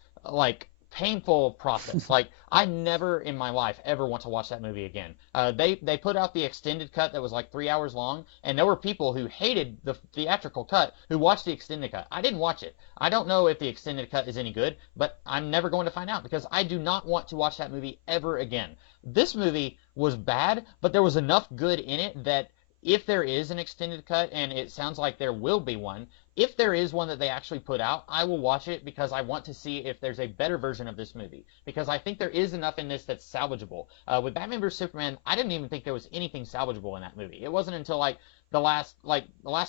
painful process. I never in my life ever want to watch that movie again. They put out the extended cut that was 3 hours long, and there were people who hated the theatrical cut who watched the extended cut. I didn't watch it. I don't know if the extended cut is any good, but I'm never going to find out because I do not want to watch that movie ever again. This movie was bad, but there was enough good in it that if there is an extended cut, and it sounds like there will be one, if there is one that they actually put out, I will watch it because I want to see if there's a better version of this movie. Because I think there is enough in this that's salvageable. With Batman vs Superman, I didn't even think there was anything salvageable in that movie. It wasn't until the last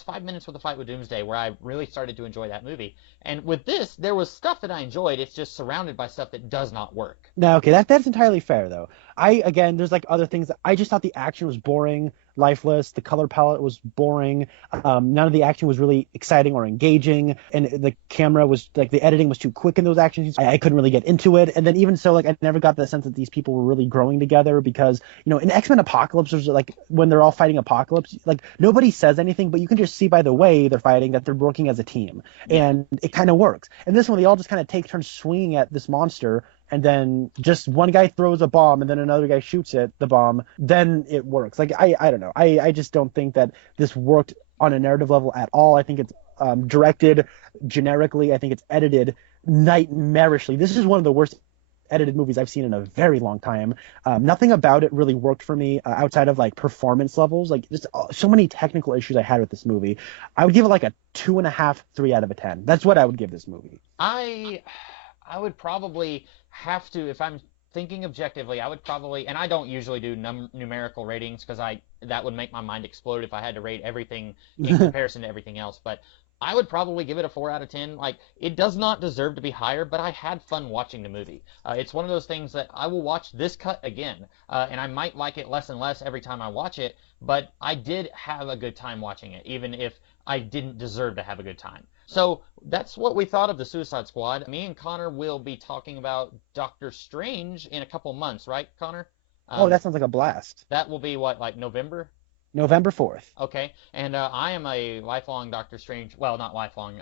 5 minutes with the fight with Doomsday where I really started to enjoy that movie. And with this, there was stuff that I enjoyed. It's just surrounded by stuff that does not work. No, okay, that's entirely fair though. There's other things that I just thought the action was boring, lifeless. The color palette was boring. None of the action was really exciting or engaging, and the camera was the editing was too quick in those action scenes. I couldn't really get into it, and then even so, I never got the sense that these people were really growing together because in X-Men Apocalypse, there's when they're all fighting Apocalypse, nobody says anything, but you can just see by the way they're fighting that they're working as a team, and it kind of works. And this one, they all just kind of take turns swinging at this monster. And then just one guy throws a bomb and then another guy shoots the bomb, then it works. I don't know. I just don't think that this worked on a narrative level at all. I think it's directed generically. I think it's edited nightmarishly. This is one of the worst edited movies I've seen in a very long time. Nothing about it really worked for me outside of performance levels. Just so many technical issues I had with this movie. I would give it a 2.5, 3 out of a 10. That's what I would give this movie. I would probably have to, if I'm thinking objectively, I would probably, and I don't usually do numerical ratings because that would make my mind explode if I had to rate everything in comparison to everything else, but I would probably give it a 4 out of 10. It does not deserve to be higher, but I had fun watching the movie. It's one of those things that I will watch this cut again, and I might like it less and less every time I watch it, but I did have a good time watching it, even if I didn't deserve to have a good time. So that's what we thought of the Suicide Squad. Me and Connor will be talking about Doctor Strange in a couple months, right, Connor? That sounds like a blast. That will be what, November? November 4th. Okay, and I am a lifelong Doctor Strange, well, not lifelong,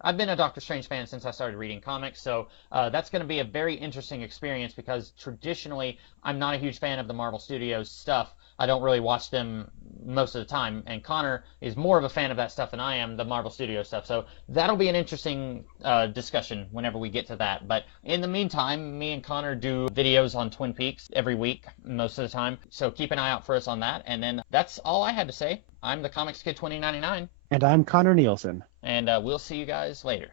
I've been a Doctor Strange fan since I started reading comics, so that's going to be a very interesting experience because traditionally I'm not a huge fan of the Marvel Studios stuff. I don't really watch them most of the time, and Connor is more of a fan of that stuff than I am, the Marvel Studios stuff, so that'll be an interesting discussion whenever we get to that. But in the meantime, me and Connor do videos on Twin Peaks every week, most of the time, so keep an eye out for us on that, and then that's all I had to say. I'm the Comics Kid 2099. And I'm Connor Nielsen. And we'll see you guys later.